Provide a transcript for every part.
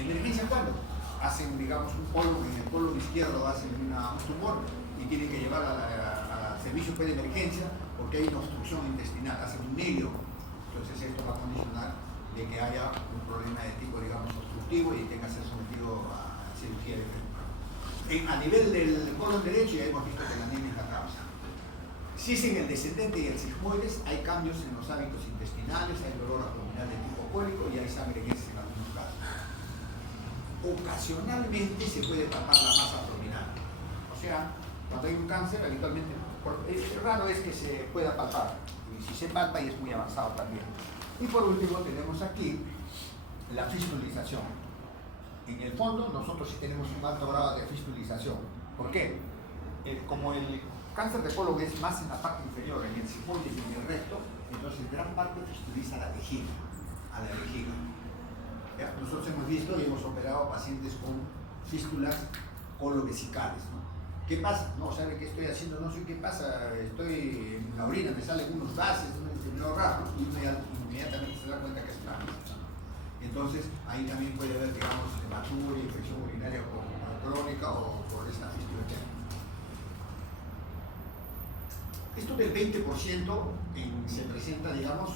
¿Emergencia cuándo? Hacen, digamos, un colon, en el colon izquierdo hacen un tumor y tienen que llevar al servicio de emergencia porque hay una obstrucción intestinal, hacen un medio. Entonces esto va a condicionar de que haya un problema de tipo, digamos, obstructivo y tenga que ser sometido a cirugía de a nivel del colon derecho ya hemos visto que la anemia es la causa. Si es en el descendente y el sigmoides, hay cambios en los hábitos intestinales, hay dolor abdominal de tipo cólico y hay sangre en algunos casos. Ocasionalmente se puede palpar la masa abdominal. O sea, cuando hay un cáncer, habitualmente, raro es que se pueda palpar. Y si se palpa, y es muy avanzado también. Y por último, tenemos aquí la fistulización. En el fondo, nosotros sí tenemos un alto grado de fistulización. ¿Por qué? Como el cáncer de colon es más en la parte inferior, en el sigmoides y en el recto, entonces gran parte fistuliza la vejiga, a la vejiga. ¿Ya? Nosotros hemos visto y hemos operado a pacientes con fístulas colovesicales, ¿no? ¿Qué pasa? No sabe qué estoy haciendo, no sé qué pasa, estoy en la orina, me salen unos gases, medio raro, y inmediatamente se da cuenta que es cáncer. Entonces, ahí también puede haber, digamos, hematuria, infección urinaria crónica o por esta fístula. Esto del 20% se presenta, digamos,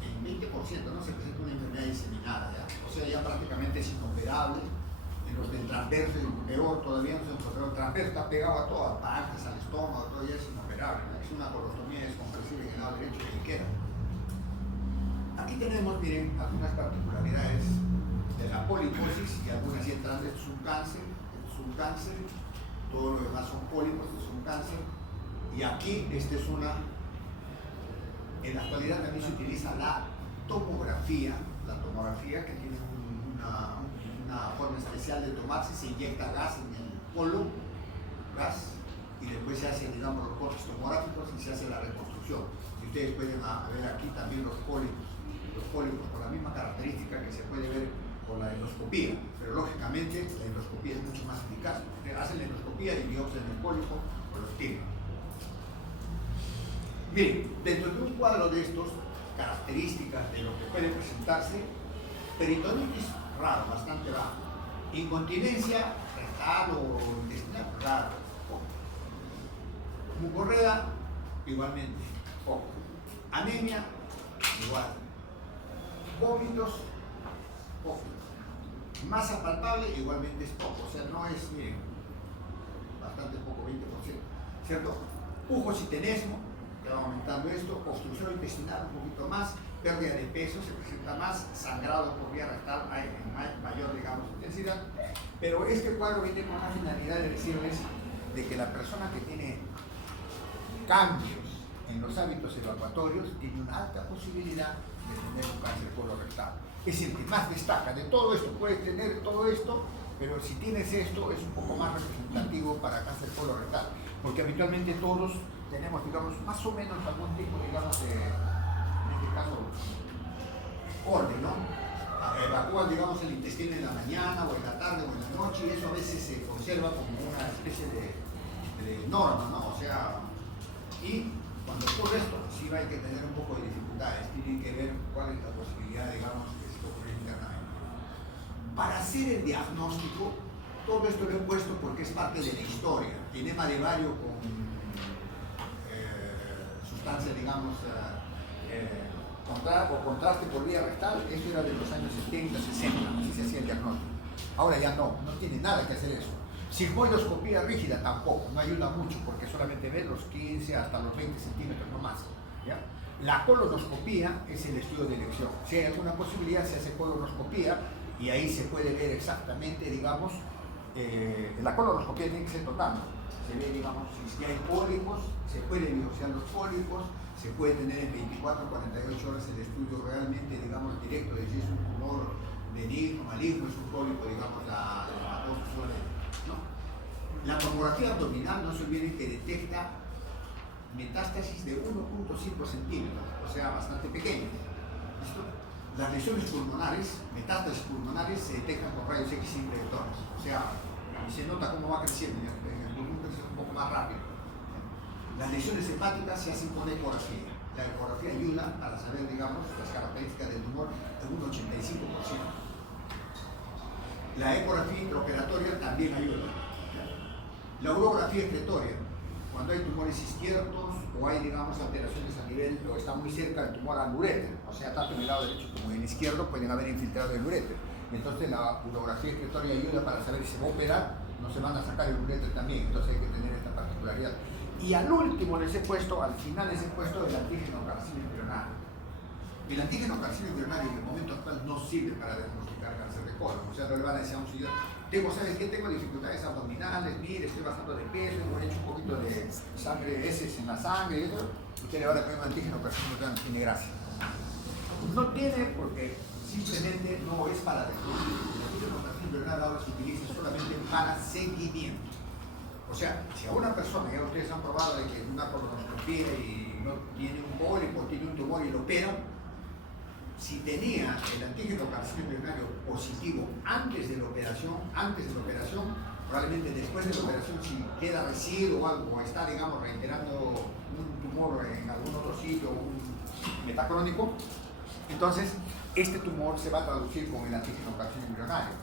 en 20%, ¿no? Se presenta una enfermedad diseminada, ¿ya? O sea, ya prácticamente es inoperable. En los del transverso, peor todavía, no se encontró el transverso, está pegado a todo, al páncreas, al estómago, todo ya es inoperable, ¿no? Es una colostomía descompresiva en el lado derecho y queda. Aquí tenemos, miren, algunas particularidades de la poliposis y algunas y entran. Esto es un cáncer, todo lo demás son pólipos, esto es un cáncer. Y aquí, en la actualidad también se utiliza la tomografía que tiene una forma especial de tomarse, se inyecta gas en el colon, y después se hacen, digamos, los cortes tomográficos y se hace la reconstrucción. Y ustedes pueden ver aquí también los pólipos por la misma característica que se puede ver con la endoscopía, pero lógicamente la endoscopía es mucho más eficaz. Hacen la endoscopía y biopsian el pólipo o los tienen. Miren, dentro de un cuadro de estos características de lo que puede presentarse, peritonitis raro, bastante bajo, incontinencia rectal o intestinal raro, poco, mucorrea igualmente poco, anemia igual, vómitos poco, masa palpable igualmente es poco, o sea, no es, miren, bastante poco, 20%, ¿cierto? Pujos y tenesmo, que va aumentando esto, obstrucción intestinal un poquito más, pérdida de peso se presenta más, sangrado por vía rectal hay en mayor, digamos, intensidad, pero este cuadro viene con la finalidad de decirles de que la persona que tiene cambios en los hábitos evacuatorios tiene una alta posibilidad de tener un cáncer colorectal. Es el que más destaca de todo esto, puedes tener todo esto, pero si tienes esto es un poco más representativo para cáncer colorectal, porque habitualmente todos tenemos, digamos, más o menos algún tipo, digamos, de, en este caso, orden, ¿no? Evacúan, digamos, el intestino en la mañana o en la tarde o en la noche y eso a veces se conserva como una especie de norma, ¿no? O sea, y cuando ocurre esto, sí hay que tener un poco de dificultades, tienen que ver cuál es la posibilidad, digamos, que esto ocurra internamente. Para hacer el diagnóstico, todo esto lo he puesto porque es parte de la historia. Enema de vario con sustancia, digamos, contraste por vía rectal, eso era de los años 70, 60, así se hacía el diagnóstico. Ahora ya no tiene nada que hacer eso. Sigmoidoscopía rígida tampoco, no ayuda mucho porque solamente ve los 15 hasta los 20 centímetros no más, ¿ya? La colonoscopía es el estudio de elección. Si hay alguna posibilidad se hace colonoscopía y ahí se puede ver exactamente, digamos, la colonoscopía tiene que ser total. Se ve, digamos, si hay pólipos, se puede biopsiar los pólipos, se puede tener en 24 o 48 horas el estudio realmente, digamos, directo de si es un tumor benigno, maligno, es un pólipo, digamos, la hematosis, ¿no? La tomografía abdominal, no se olviden que detecta metástasis de 1.5 centímetros, o sea, bastante pequeño. ¿Listo? Las lesiones pulmonares, metástasis pulmonares, se detectan con rayos X sin proyectores, o sea, se nota cómo va creciendo, en el pulmón crece un poco más rápido. Las lesiones hepáticas se hacen con ecografía. La ecografía ayuda para saber, digamos, las características del tumor en un 85%. La ecografía intraoperatoria también ayuda. La urografía excretoria, cuando hay tumores izquierdos o hay, digamos, alteraciones a nivel, o está muy cerca del tumor al uréter, o sea, tanto en el lado derecho como en el izquierdo pueden haber infiltrado el uréter. Entonces la urografía excretoria ayuda para saber si se va a operar, no se van a sacar el uréter también, entonces hay que tener esta particularidad. Y al último les he puesto, al final les he puesto el antígeno carcinoma embrionario. El antígeno carcinoma embrionario en el momento actual no sirve para diagnosticar cáncer de colon, o sea, no le van a decir a un señor, ¿sabes qué? Tengo dificultades abdominales, mire, estoy bajando de peso, hemos hecho un poquito de sangre, heces en la sangre y eso, usted le va a poner un antígeno carcinoma embrionario, no tiene gracia. No tiene porque simplemente no es para descubrir. El antígeno carcinoma embrionario ahora se utiliza solamente para seguimiento. O sea, si a una persona, ya ustedes han probado de que una colonoscopia y no tiene un pólipo, tiene un tumor y lo operan, si tenía el antígeno carcinoma embrionario positivo antes de la operación, probablemente después de la operación, si queda residuo o algo, o está, digamos, reiterando un tumor en algún otro sitio, un metacrónico, entonces este tumor se va a traducir con el antígeno carcinoma embrionario.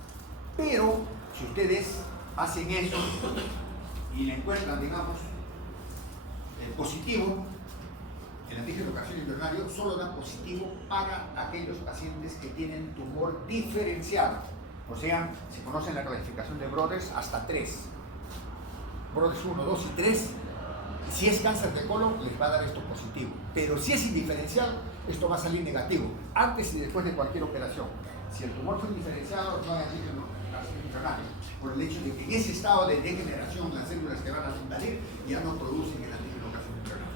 Pero si ustedes hacen eso y le encuentran, digamos, positivo, el antígeno carcinoma embrionario solo da positivo para aquellos pacientes que tienen tumor diferenciado. O sea, si conocen la clasificación de Broders, hasta 3. Broders 1, 2 y 3. Si es cáncer de colon, les va a dar esto positivo. Pero si es indiferencial, esto va a salir negativo, antes y después de cualquier operación. Si el tumor fue indiferenciado, no hay antígeno carcinoma embrionario, por el hecho de que en ese estado de degeneración, las células que van a invadir ya no producen el antígeno carcinoma embrionario.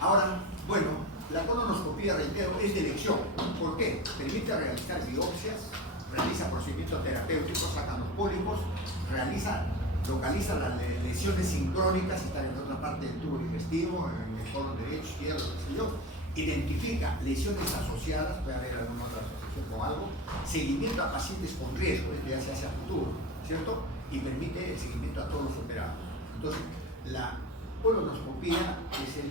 Ahora, bueno, la colonoscopia, reitero, es de elección. ¿Por qué? Permite realizar biopsias, realiza procedimientos terapéuticos, sacan los pólipos, localiza las lesiones sincrónicas, si están en otra parte del tubo digestivo, en el colon derecho, izquierdo, qué sé yo, identifica lesiones asociadas, puede haber alguna otra asociación con algo, seguimiento a pacientes con riesgo, que ya se hace a futuro, ¿cierto? Y permite el seguimiento a todos los operados. Entonces, la colonoscopia es el,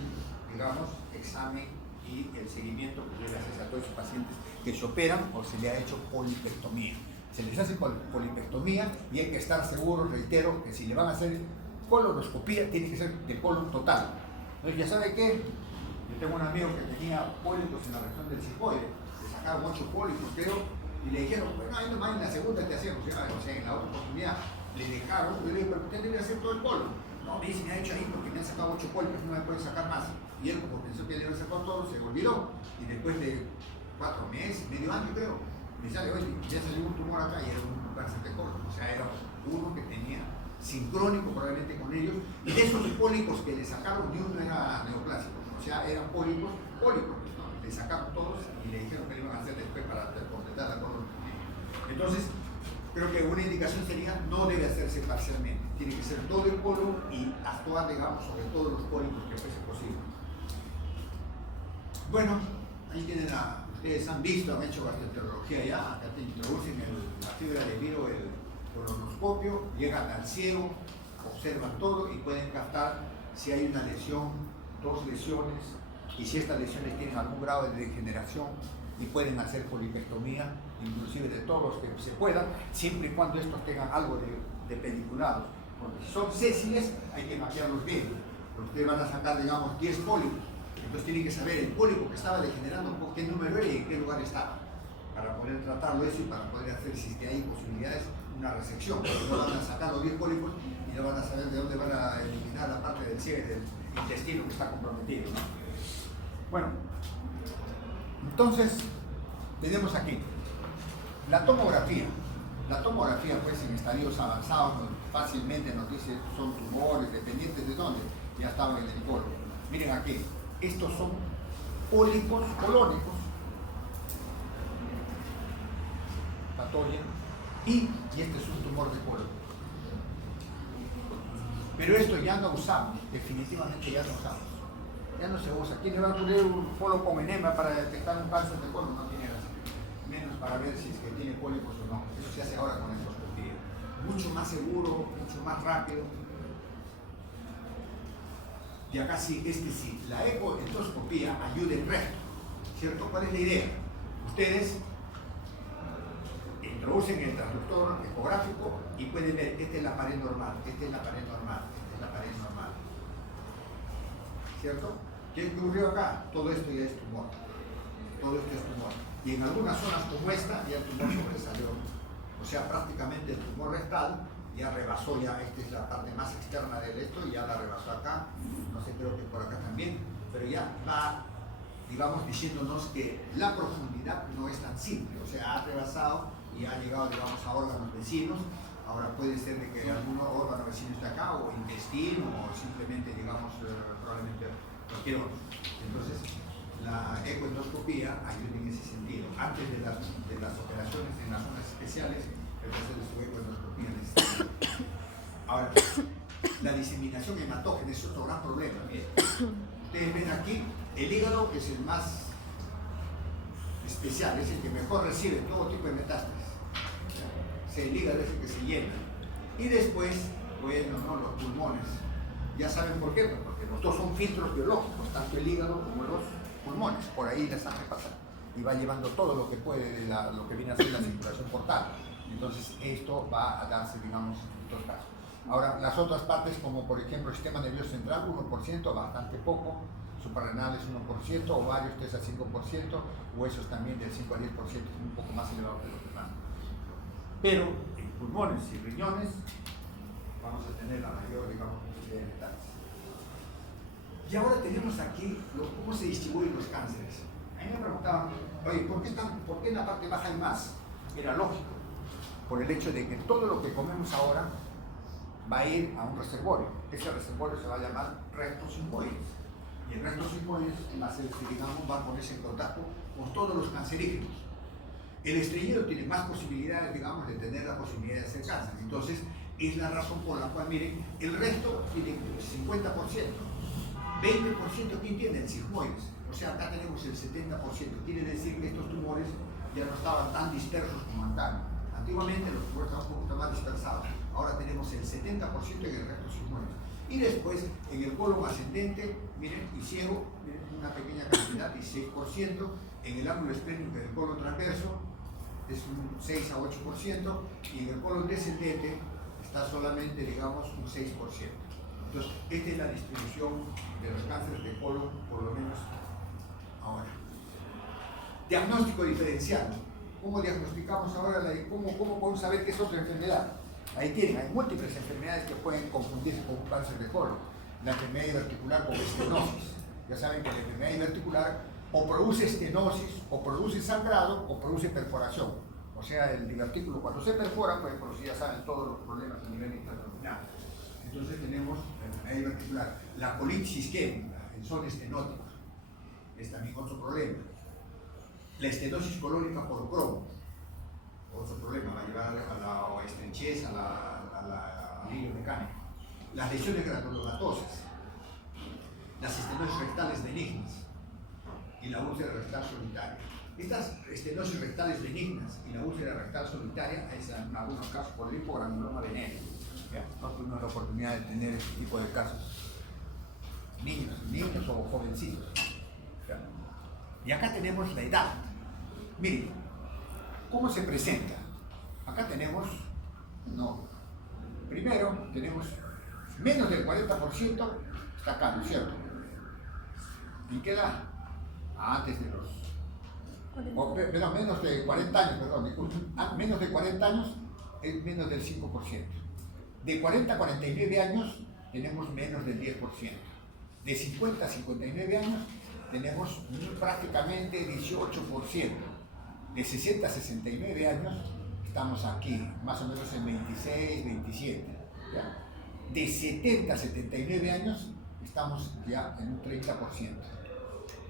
digamos, examen y el seguimiento que debe hacerse a todos esos pacientes que se operan o se le ha hecho polipectomía. Se les hace polipectomía y hay que estar seguros, reitero, que si le van a hacer colonoscopia tiene que ser de colon total. Entonces, ¿ya sabe qué? Yo tengo un amigo que tenía pólipos en la región del cicoide, le sacaron 8 pólipos, creo, y le dijeron, bueno, ahí nomás en la segunda te hacemos, o sea, en la otra oportunidad le dejaron, yo le dije, pero usted debe hacer todo el colon. No, me dice, me ha hecho ahí porque me han sacado 8 pólipos, no me pueden sacar más. Y él, como pensó que le habían sacado todo, se olvidó. Y después de 4 meses, medio año creo, me sale, oye, ya salió un tumor acá y era un cáncer de colon. O sea, era uno que tenía sincrónico probablemente con ellos. Y de esos pólipos que le sacaron, ni uno era neoplásico. O sea, eran pólipos, ¿no? Le sacaron todos y le dijeron que le iban a hacer después para completar la colon. Entonces, creo que una indicación sería, no debe hacerse parcialmente. Tiene que ser todo el colon y actuar, digamos, sobre todos los pólipos que fuese posible. Bueno, ahí tienen ustedes han visto, han hecho gastroenterología ya, acá te introducen la fibra de Viro, el colonoscopio, llegan al ciego, observan todo y pueden captar si hay una lesión, 2 lesiones, y si estas lesiones tienen algún grado de degeneración, y pueden hacer polipectomía, inclusive de todos los que se puedan, siempre y cuando estos tengan algo de pediculado. Porque si son sésiles, hay que mapearlos bien. Ustedes van a sacar, digamos, 10 pólipos. Entonces tienen que saber el pólipo que estaba degenerando, qué número era y en qué lugar estaba, para poder tratarlo eso y para poder hacer, si es que hay posibilidades, una resección. Porque no van a sacar los 10 pólipos y no van a saber de dónde van a eliminar la parte del ciego y del intestino que está comprometido, ¿no? Bueno, entonces tenemos aquí la tomografía. La tomografía, pues, en estadios avanzados fácilmente nos dice son tumores, dependientes de dónde, ya estaban en el colon. Miren aquí, estos son pólipos colónicos, patógenos, y este es un tumor de colon. Pero esto ya no usamos, definitivamente ya no usamos. Ya no se usa. ¿Quién le va a poner un colon con enema para detectar un cáncer de colon? No tiene gracia. Menos para ver si es que tiene pólipos o no. Eso se hace ahora con endoscopía. Mucho más seguro, mucho más rápido. Y acá sí, sí. La endoscopía ayuda el resto. ¿Cierto? ¿Cuál es la idea? Ustedes introducen el transductor ecográfico y pueden ver, esta es la pared normal, esta es la pared normal, esta es la pared normal. ¿Cierto? ¿Qué ocurrió acá? Todo esto ya es tumor. Todo esto es tumor. Y en algunas zonas como esta, ya el tumor sobresalió. O sea, prácticamente el tumor rectal ya rebasó, ya esta es la parte más externa del esto, y ya la rebasó acá. No sé, creo que por acá también. Pero ya va, digamos, diciéndonos que la profundidad no es tan simple. O sea, ha rebasado y ha llegado, digamos, a órganos vecinos. Ahora puede ser de que algún órgano vecino esté acá, o intestino, o simplemente, digamos, probablemente cualquier otro. Entonces, la ecoendoscopía ayuda en ese sentido. Antes de las operaciones en las zonas especiales, el proceso de su ecoendoscopía necesita. Ahora, la diseminación hematógena es otro gran problema. Miren, ustedes ven aquí, el hígado es el más especial, es el que mejor recibe todo tipo de metástasis. El hígado es el que se llena. Y después, bueno, ¿no? Los pulmones. Ya saben por qué, porque los dos son filtros biológicos, tanto el hígado como los pulmones. Por ahí la sangre pasa y va llevando todo lo que puede de lo que viene a ser la circulación portal. Entonces, esto va a darse, digamos, en estos casos. Ahora, las otras partes, como por ejemplo el sistema nervioso central, 1%, bastante poco. Suprarrenales 1%, ovarios 3 a 5%, huesos también del 5 a 10%, un poco más elevado que los demás. Pero en pulmones y riñones vamos a tener la mayor, digamos, posibilidad de metástasis. Y ahora tenemos aquí cómo se distribuyen los cánceres. A mí me preguntaban, oye, ¿por qué en la parte baja hay más? Era lógico, por el hecho de que todo lo que comemos ahora va a ir a un reservorio. Ese reservorio se va a llamar recto sigmoides. Y el recto sigmoides va a ponerse en contacto con todos los cancerígenos. El estreñido tiene más posibilidades, digamos, de tener la posibilidad de hacer cáncer. Entonces, es la razón por la cual, miren, el resto tiene 50%. 20% ¿quién tiene? El sigmoides. O sea, acá tenemos el 70%. Quiere decir que estos tumores ya no estaban tan dispersos como antaño. Antiguamente los tumores estaban un poquito más dispersados. Ahora tenemos el 70% en el recto sigmoides. Y después, en el colon ascendente, miren, y ciego, miren, una pequeña cantidad, 16%. En el ángulo esplénico del colon transverso, es un 6 a 8%, y en el colon descendente está solamente, digamos, un 6%. Entonces, esta es la distribución de los cánceres de colon, por lo menos ahora. Diagnóstico diferencial. ¿Cómo diagnosticamos ahora? ¿Cómo podemos saber qué es otra enfermedad? Ahí tienen, hay múltiples enfermedades que pueden confundirse con un cáncer de colon. La enfermedad diverticular con estenosis. Ya saben que la enfermedad diverticular o produce estenosis, o produce sangrado, o produce perforación. O sea, el divertículo cuando se perfora, pues ya saben todos los problemas a nivel intraabdominal. Entonces tenemos la enfermedad diverticular. La colitis isquémica, el son estenótico, es también otro problema. La estenosis colónica por Crohn, otro problema, va a llevar a la estrechez, al alivio mecánico. Las lesiones granulomatosas, las estenosis rectales benignas y la úlcera rectal solitaria. Estas estenosis rectales benignas y la úlcera rectal solitaria es en algunos casos por lipogranuloma benéfico. No tuvimos la oportunidad de tener este tipo de casos. Niños o jovencitos. Y acá tenemos la edad. Miren, ¿cómo se presenta? Acá tenemos, primero tenemos menos del 40% está acá, ¿no es cierto? ¿En qué edad? Antes de los... menos de 40 años, perdón, disculpen. Menos de 40 años es menos del 5%. De 40 a 49 años tenemos menos del 10%. De 50 a 59 años tenemos prácticamente 18%. De 60 a 69 años estamos aquí, más o menos en 26, 27. ¿Ya? De 70 a 79 años estamos ya en un 30%.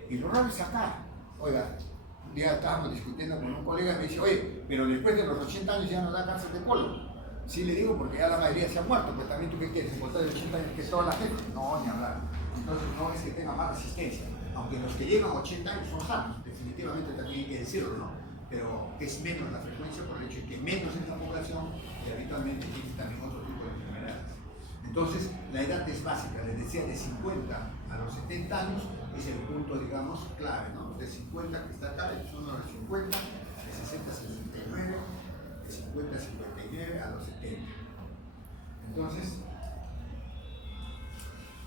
Y lo raro es acá. Oiga, un día estábamos discutiendo con un colega y me dice, oye, pero después de los 80 años ya no da cáncer de colon. Sí le digo porque ya la mayoría se ha muerto, pero también tú qué quieres, encontrar de 80 años que toda la gente. No, ni hablar. Entonces no es que tenga más resistencia. Aunque los que llegan a 80 años son sanos, definitivamente también hay que decirlo, ¿no? Pero es menos la frecuencia por el hecho de que menos es la población y habitualmente tiene también otro tipo de enfermedades. Entonces, la edad es básica, les decía, de 50 a los 70 años es el punto, digamos, clave, ¿no? De 50 que está acá, son los 50, de 60 a 69, de los 70. Entonces,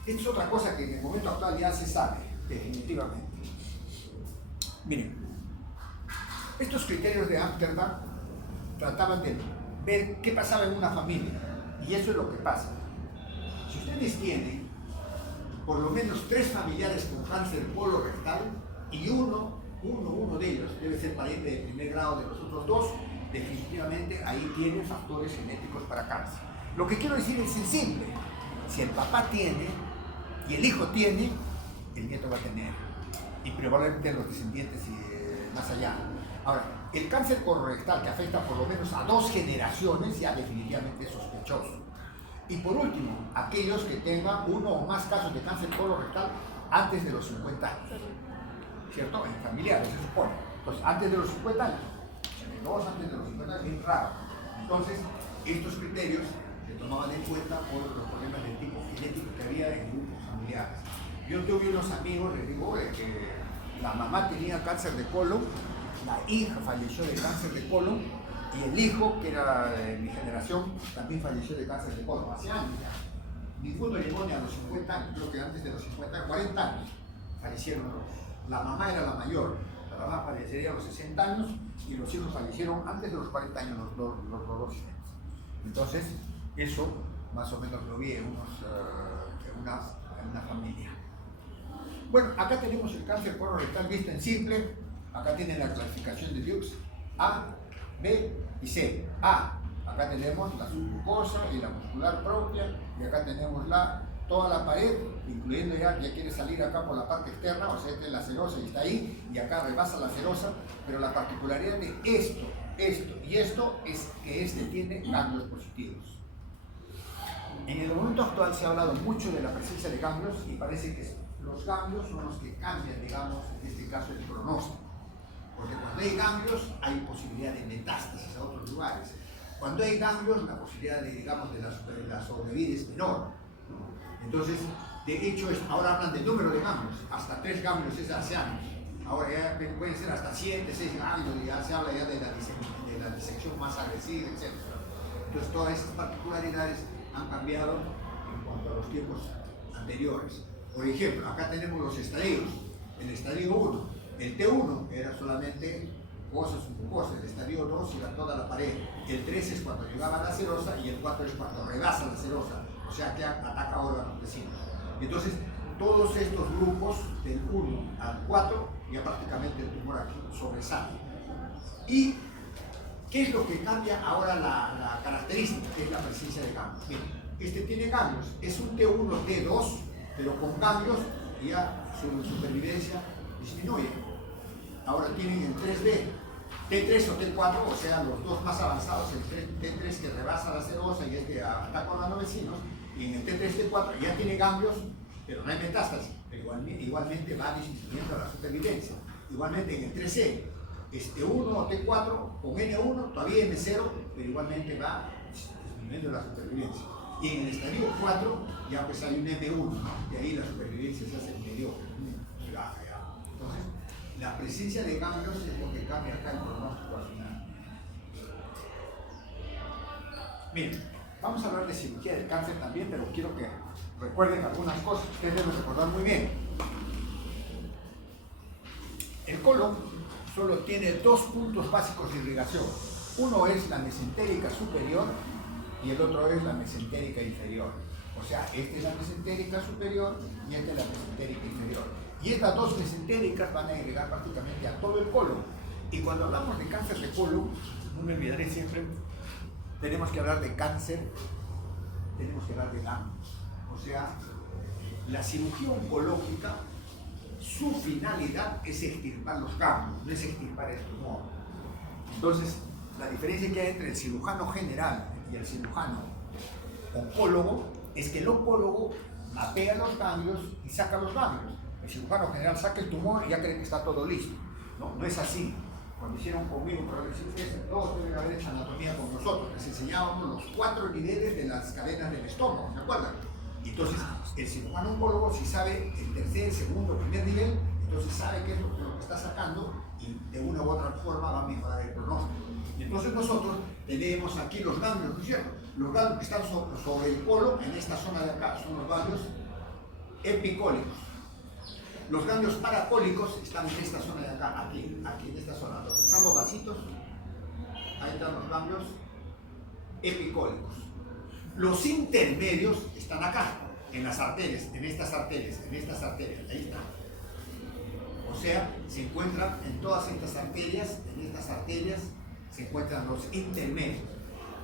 esta es otra cosa que en el momento actual ya se sabe, definitivamente. Miren, estos criterios de Ámsterdam trataban de ver qué pasaba en una familia, y eso es lo que pasa. Si ustedes tienen por lo menos 3 familiares con cáncer colorectal y uno de ellos debe ser pariente de primer grado de los otros 2, definitivamente ahí tienen factores genéticos para cáncer. Lo que quiero decir es simple: si el papá tiene y el hijo tiene, el nieto va a tener, y probablemente los descendientes y más allá. Ahora, el cáncer colorectal que afecta por lo menos a 2 generaciones ya definitivamente es sospechoso. Y por último, aquellos que tengan 1 o más casos de cáncer colorectal antes de los 50 años, ¿cierto? En familiares se supone. Entonces, antes de los 50 años, 82 antes de los 50 años, bien raro. Entonces, estos criterios se tomaban en cuenta por los problemas del tipo genético que había en grupos familiares. Yo tuve unos amigos, les digo, que la mamá tenía cáncer de colon, la hija falleció de cáncer de colon, y el hijo, que era de mi generación, también falleció de cáncer de colon hace años ya. Ninguno llegó ni a los 50 años, creo que antes de los 50, 40 años fallecieron los. La mamá era la mayor, la mamá fallecería a los 60 años y los hijos fallecieron antes de los 40 años, los dos hijos. Entonces, eso más o menos lo vi en una familia. Bueno, acá tenemos el cáncer colorectal visto en simple. Acá tienen la clasificación de Dukes: A, B y C. A, acá tenemos la submucosa y la muscular propia, y acá tenemos toda la pared, incluyendo ya quiere salir acá por la parte externa, o sea, esta es la serosa y está ahí, y acá rebasa la serosa, pero la particularidad de esto y esto es que tiene ganglios positivos. En el momento actual se ha hablado mucho de la presencia de ganglios, y parece que los ganglios son los que cambian, digamos, en este caso el pronóstico. Porque cuando hay ganglios hay posibilidad de metástasis a otros lugares. Cuando hay ganglios, la posibilidad de, digamos, de la sobrevida es menor, ¿no? Entonces, de hecho, ahora hablan del número de ganglios. Hasta 3 ganglios es hace años. Ahora ya pueden ser hasta 7, 6 ganglios, y ya se habla ya de la disección más agresiva, etc. Entonces, todas esas particularidades han cambiado en cuanto a los tiempos anteriores. Por ejemplo, acá tenemos los estadios. El estadio 1. El T1 era solamente mucosa, submucosa, el estadio 2 era toda la pared, el 3 es cuando llegaba a la serosa y el 4 es cuando rebasa la serosa, o sea que ataca órganos vecinos. Entonces, todos estos grupos del 1 al 4 ya prácticamente el tumor aquí sobresale. ¿Y qué es lo que cambia ahora la característica? Que es la presencia de ganglios. Miren, este tiene ganglios, es un T1, T2, pero con ganglios ya su supervivencia disminuye. Ahora tienen el 3D, T3 o T4, o sea, los dos más avanzados, el T3 que rebasa la serosa y es que ataca a los vecinos, y en el T3, T4 ya tiene ganglios, pero no hay metástasis, pero igualmente va disminuyendo la supervivencia. Igualmente en el 3C, este 1 o T4 con N1, todavía N0, pero igualmente va disminuyendo la supervivencia. Y en el estadio 4 ya pues hay un M1, ¿no? Y ahí la supervivencia se hace mediocre, muy baja ya. Entonces, la presencia de ganglios es lo que cambia acá el pronóstico al final. Miren, vamos a hablar de cirugía del cáncer también, pero quiero que recuerden algunas cosas que ustedes deben recordar muy bien. El colon solo tiene 2 puntos básicos de irrigación. Uno es la mesentérica superior y el otro es la mesentérica inferior. O sea, esta es la mesentérica superior y esta es la mesentérica inferior. Y estas 2 mesentéricas van a irrigar prácticamente a todo el colon. Y cuando hablamos de cáncer de colon, no me olvidaré siempre, tenemos que hablar de cáncer, tenemos que hablar de ganglios. O sea, la cirugía oncológica, su finalidad es extirpar los ganglios, no es extirpar el tumor. Entonces, la diferencia que hay entre el cirujano general y el cirujano oncólogo es que el oncólogo mapea los ganglios y saca los ganglios. El cirujano general saca el tumor y ya cree que está todo listo. No, no es así. Cuando hicieron conmigo, todos deben haber hecho anatomía con nosotros, les enseñábamos los 4 niveles de las cadenas del estómago, ¿se acuerdan? Y entonces, el cirujano oncólogo, si sabe el tercer, segundo, primer nivel, entonces sabe qué es lo que está sacando y de una u otra forma va a mejorar el pronóstico. Y entonces nosotros tenemos aquí los ganglios, ¿no es cierto? Los ganglios que están sobre el colon, en esta zona de acá, son los ganglios epicólicos. Los ganglios paracólicos están en esta zona de acá, aquí en esta zona, donde están los vasitos, ahí están los ganglios epicólicos. Los intermedios están acá, en las arterias, en estas arterias, ahí están. O sea, se encuentran en todas estas arterias, se encuentran los intermedios.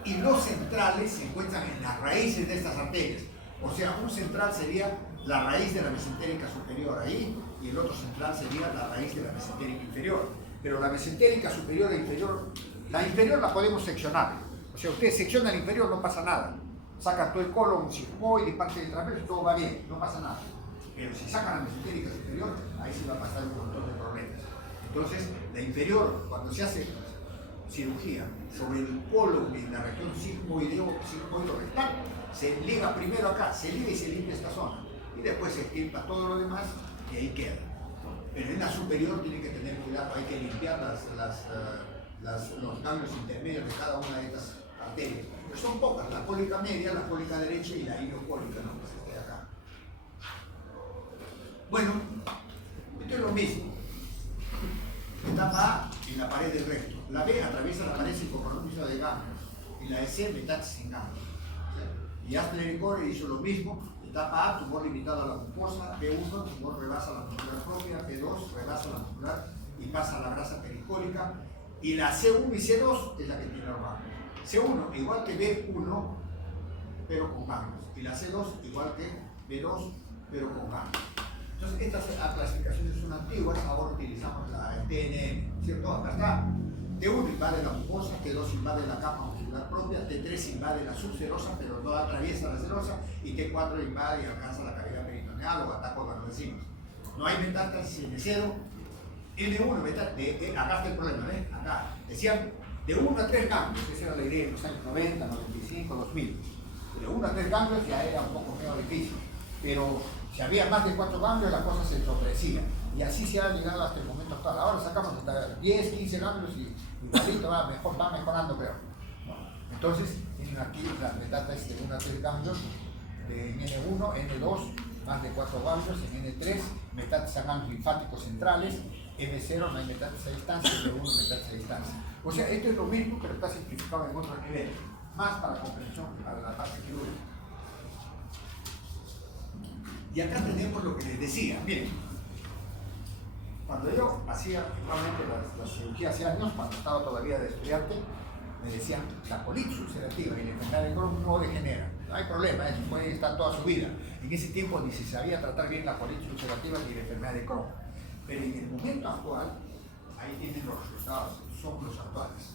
Y los centrales se encuentran en las raíces de estas arterias. O sea, un central sería la raíz de la mesentérica superior ahí, y el otro central sería la raíz de la mesentérica inferior. Pero la mesentérica superior e inferior, la inferior la podemos seccionar. O sea, ustedes seccionan el inferior, no pasa nada. Sacan todo el colon, sigmoide y parte del trapecio, todo va bien, no pasa nada. Pero si sacan la mesentérica superior, ahí sí va a pasar un montón de problemas. Entonces, la inferior, cuando se hace cirugía sobre el colon en la región sigmoideo-rectal, se liga primero acá, se liga y se limpia esta zona. Y después se extirpa todo lo demás y ahí queda. Pero en la superior tienen que tener cuidado, hay que limpiar los ganglios intermedios de cada una de estas arterias. Pero son pocas, la cólica media, la cólica derecha y la iliocólica, ¿no? Pues este de acá. Bueno, esto es lo mismo. Etapa A en la pared del recto. La B atraviesa la pared psicoeconómica de ganglios. Y la C metástasis en ganglios. Y Astler y Core hizo lo mismo. Etapa A, tumor limitado a la mucosa. B1, tumor rebasa la muscular propia. B2, rebasa la muscular y pasa a la grasa pericólica. Y la C1 y C2 es la que tiene los ganglios. C1 igual que B1, pero con ganglios. Y la C2 igual que B2, pero con ganglios. Entonces, estas clasificaciones son antiguas, ahora utilizamos el TNM, ¿cierto? Acá está. T1 invade la mucosa, T2 invade la capa muscular propia, T3 invade la subserosa, pero no atraviesa la serosa, y T4 invade y alcanza la cavidad peritoneal o ataca con los vecinos. No hay metástasis en N0, N1 metástasis, acá está el problema, ¿ves? Acá decían de 1 a 3 ganglios, esa era la idea en los años 90, 95, 2000. De 1 a 3 ganglios ya era un poco medio difícil, pero si había más de 4 ganglios, la cosa se entorpecía. Y así se ha llegado hasta el momento actual. Ahora sacamos hasta 10, 15 ganglios y igualito va mejorando, pero bueno. Entonces, tienen aquí las metástasis de 1 a 3 ganglios, en N1, N2, más de 4 ganglios, en N3, metástasis a ganglios linfáticos centrales, M0 no hay metástasis a distancia, M1 metástasis a distancia. O sea, esto es lo mismo, pero está simplificado en otros niveles, más para comprensión, para la parte quirúrgica. Y acá tenemos lo que les decía. Miren, cuando yo hacía normalmente las cirugías hace años, cuando estaba todavía de estudiante, me decían la colitis ulcerativa y la enfermedad de Crohn no degenera. No hay problema, eso puede estar toda su vida. En ese tiempo ni se sabía tratar bien la colitis ulcerativa ni la enfermedad de Crohn. Pero en el momento actual, ahí tienen los resultados, son los actuales.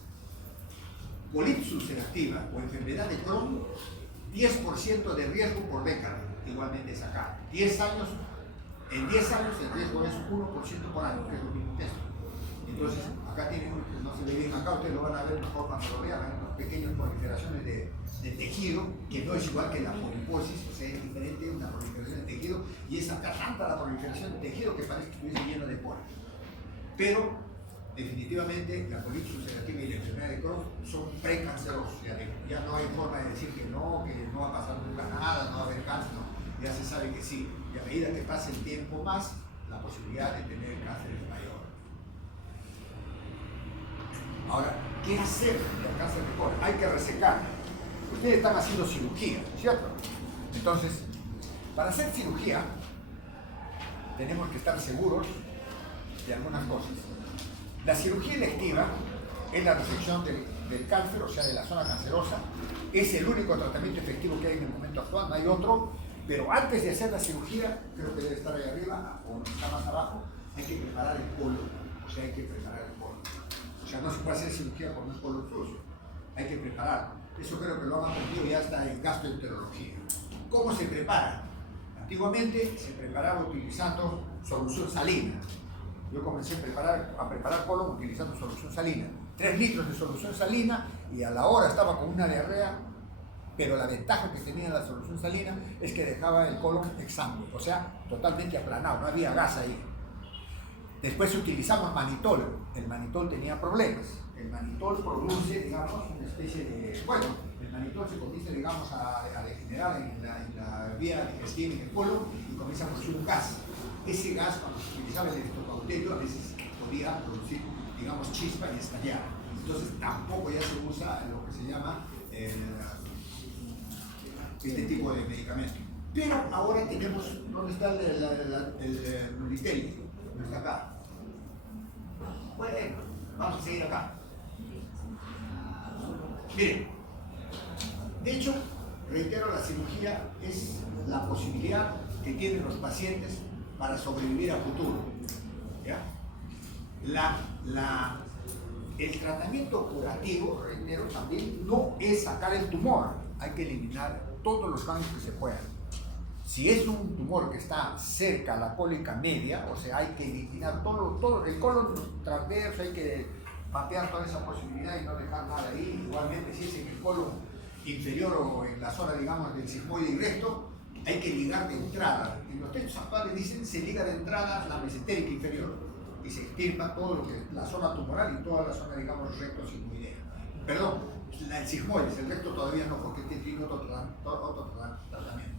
Colitis ulcerativa o enfermedad de Crohn, 10% de riesgo por década, igualmente es acá. 10 años, en 10 años el riesgo es 1% por año, que es lo mismo texto. Entonces, acá tienen, no se ve bien acá, ustedes lo van a ver mejor cuando lo vean, hay unas pequeñas proliferaciones de tejido, que no es igual que la poliposis, o sea, es diferente una proliferación de tejido, y es acá tanta la proliferación de tejido que parece que estuviese lleno de poros. Pero, definitivamente, la colitis ulcerativa y la enfermedad de Crohn son precancerosos, ya no hay forma de decir que no va a pasar nunca nada, no va a haber cáncer, no. Ya se sabe que sí, y a medida que pase el tiempo más, la posibilidad de tener cáncer es mayor. Ahora, ¿qué hacer con el cáncer de colon? Hay que resecar. Ustedes están haciendo cirugía, ¿cierto? Entonces, para hacer cirugía, tenemos que estar seguros de algunas cosas. La cirugía electiva es la resección del cáncer, o sea, de la zona cancerosa. Es el único tratamiento efectivo que hay en el momento actual, no hay otro. Pero antes de hacer la cirugía, creo que debe estar ahí arriba o está más abajo, hay que preparar el colon. O sea, hay que preparar el colon. O sea, no se puede hacer cirugía con un colon sucio. Hay que prepararlo. Eso creo que lo han aprendido ya hasta en gastroenterología. ¿Cómo se prepara? Antiguamente se preparaba utilizando solución salina. Yo comencé a preparar colon utilizando solución salina. 3 litros de solución salina y a la hora estaba con una diarrea. Pero la ventaja que tenía la solución salina es que dejaba el colon exánime, o sea, totalmente aplanado, no había gas ahí. Después utilizamos manitol. El manitol tenía problemas. El manitol produce, digamos, una especie de... Bueno, el manitol se comienza, digamos, a degenerar en la vía digestiva, en el colon, y comienza a producir un gas. Ese gas, cuando se utilizaba el electrocauterio, a veces podía producir, digamos, chispa y estallar. Entonces tampoco ya se usa lo que se llama este tipo de medicamento. Pero ahora tenemos, ¿dónde está el Nulitelli? No está acá. Bueno, vamos a seguir acá. Miren, de hecho, reitero, la cirugía es la posibilidad que tienen los pacientes para sobrevivir a futuro. ¿Ya? El tratamiento curativo, reitero, también no es sacar el tumor, hay que eliminar todos los cambios que se puedan. Si es un tumor que está cerca a la cólica media, o sea, hay que eliminar todo el colon transverso, hay que mapear toda esa posibilidad y no dejar nada ahí. Igualmente, si es en el colon inferior o en la zona, digamos, del sigmoide y recto, hay que ligar de entrada. En los textos actuales dicen se liga de entrada la mesentérica inferior y se extirpa todo lo que es la zona tumoral y toda la zona, digamos, recto-sigmoidea. Perdón, el sigmoide, el recto todavía no, porque tiene otro tratamiento.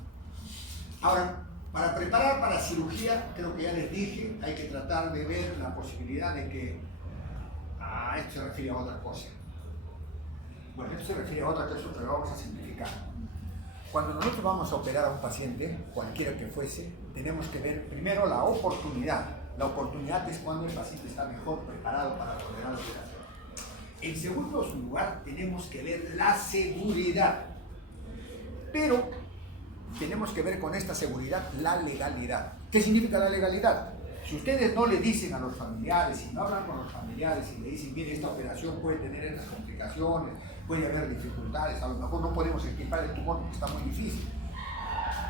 Ahora, para preparar para cirugía, creo que ya les dije, hay que tratar de ver la posibilidad de que esto se refiere a otra cosa. Bueno, esto se refiere a otra cosa, pero vamos a simplificar. Cuando nosotros vamos a operar a un paciente, cualquiera que fuese, tenemos que ver primero la oportunidad. La oportunidad es cuando el paciente está mejor preparado para tolerar la operación. En segundo lugar, tenemos que ver la seguridad. Pero tenemos que ver con esta seguridad la legalidad. ¿Qué significa la legalidad? Si ustedes no le dicen a los familiares, si no hablan con los familiares y le dicen, mire, esta operación puede tener estas complicaciones, puede haber dificultades, a lo mejor no podemos extirpar el tumor porque está muy difícil.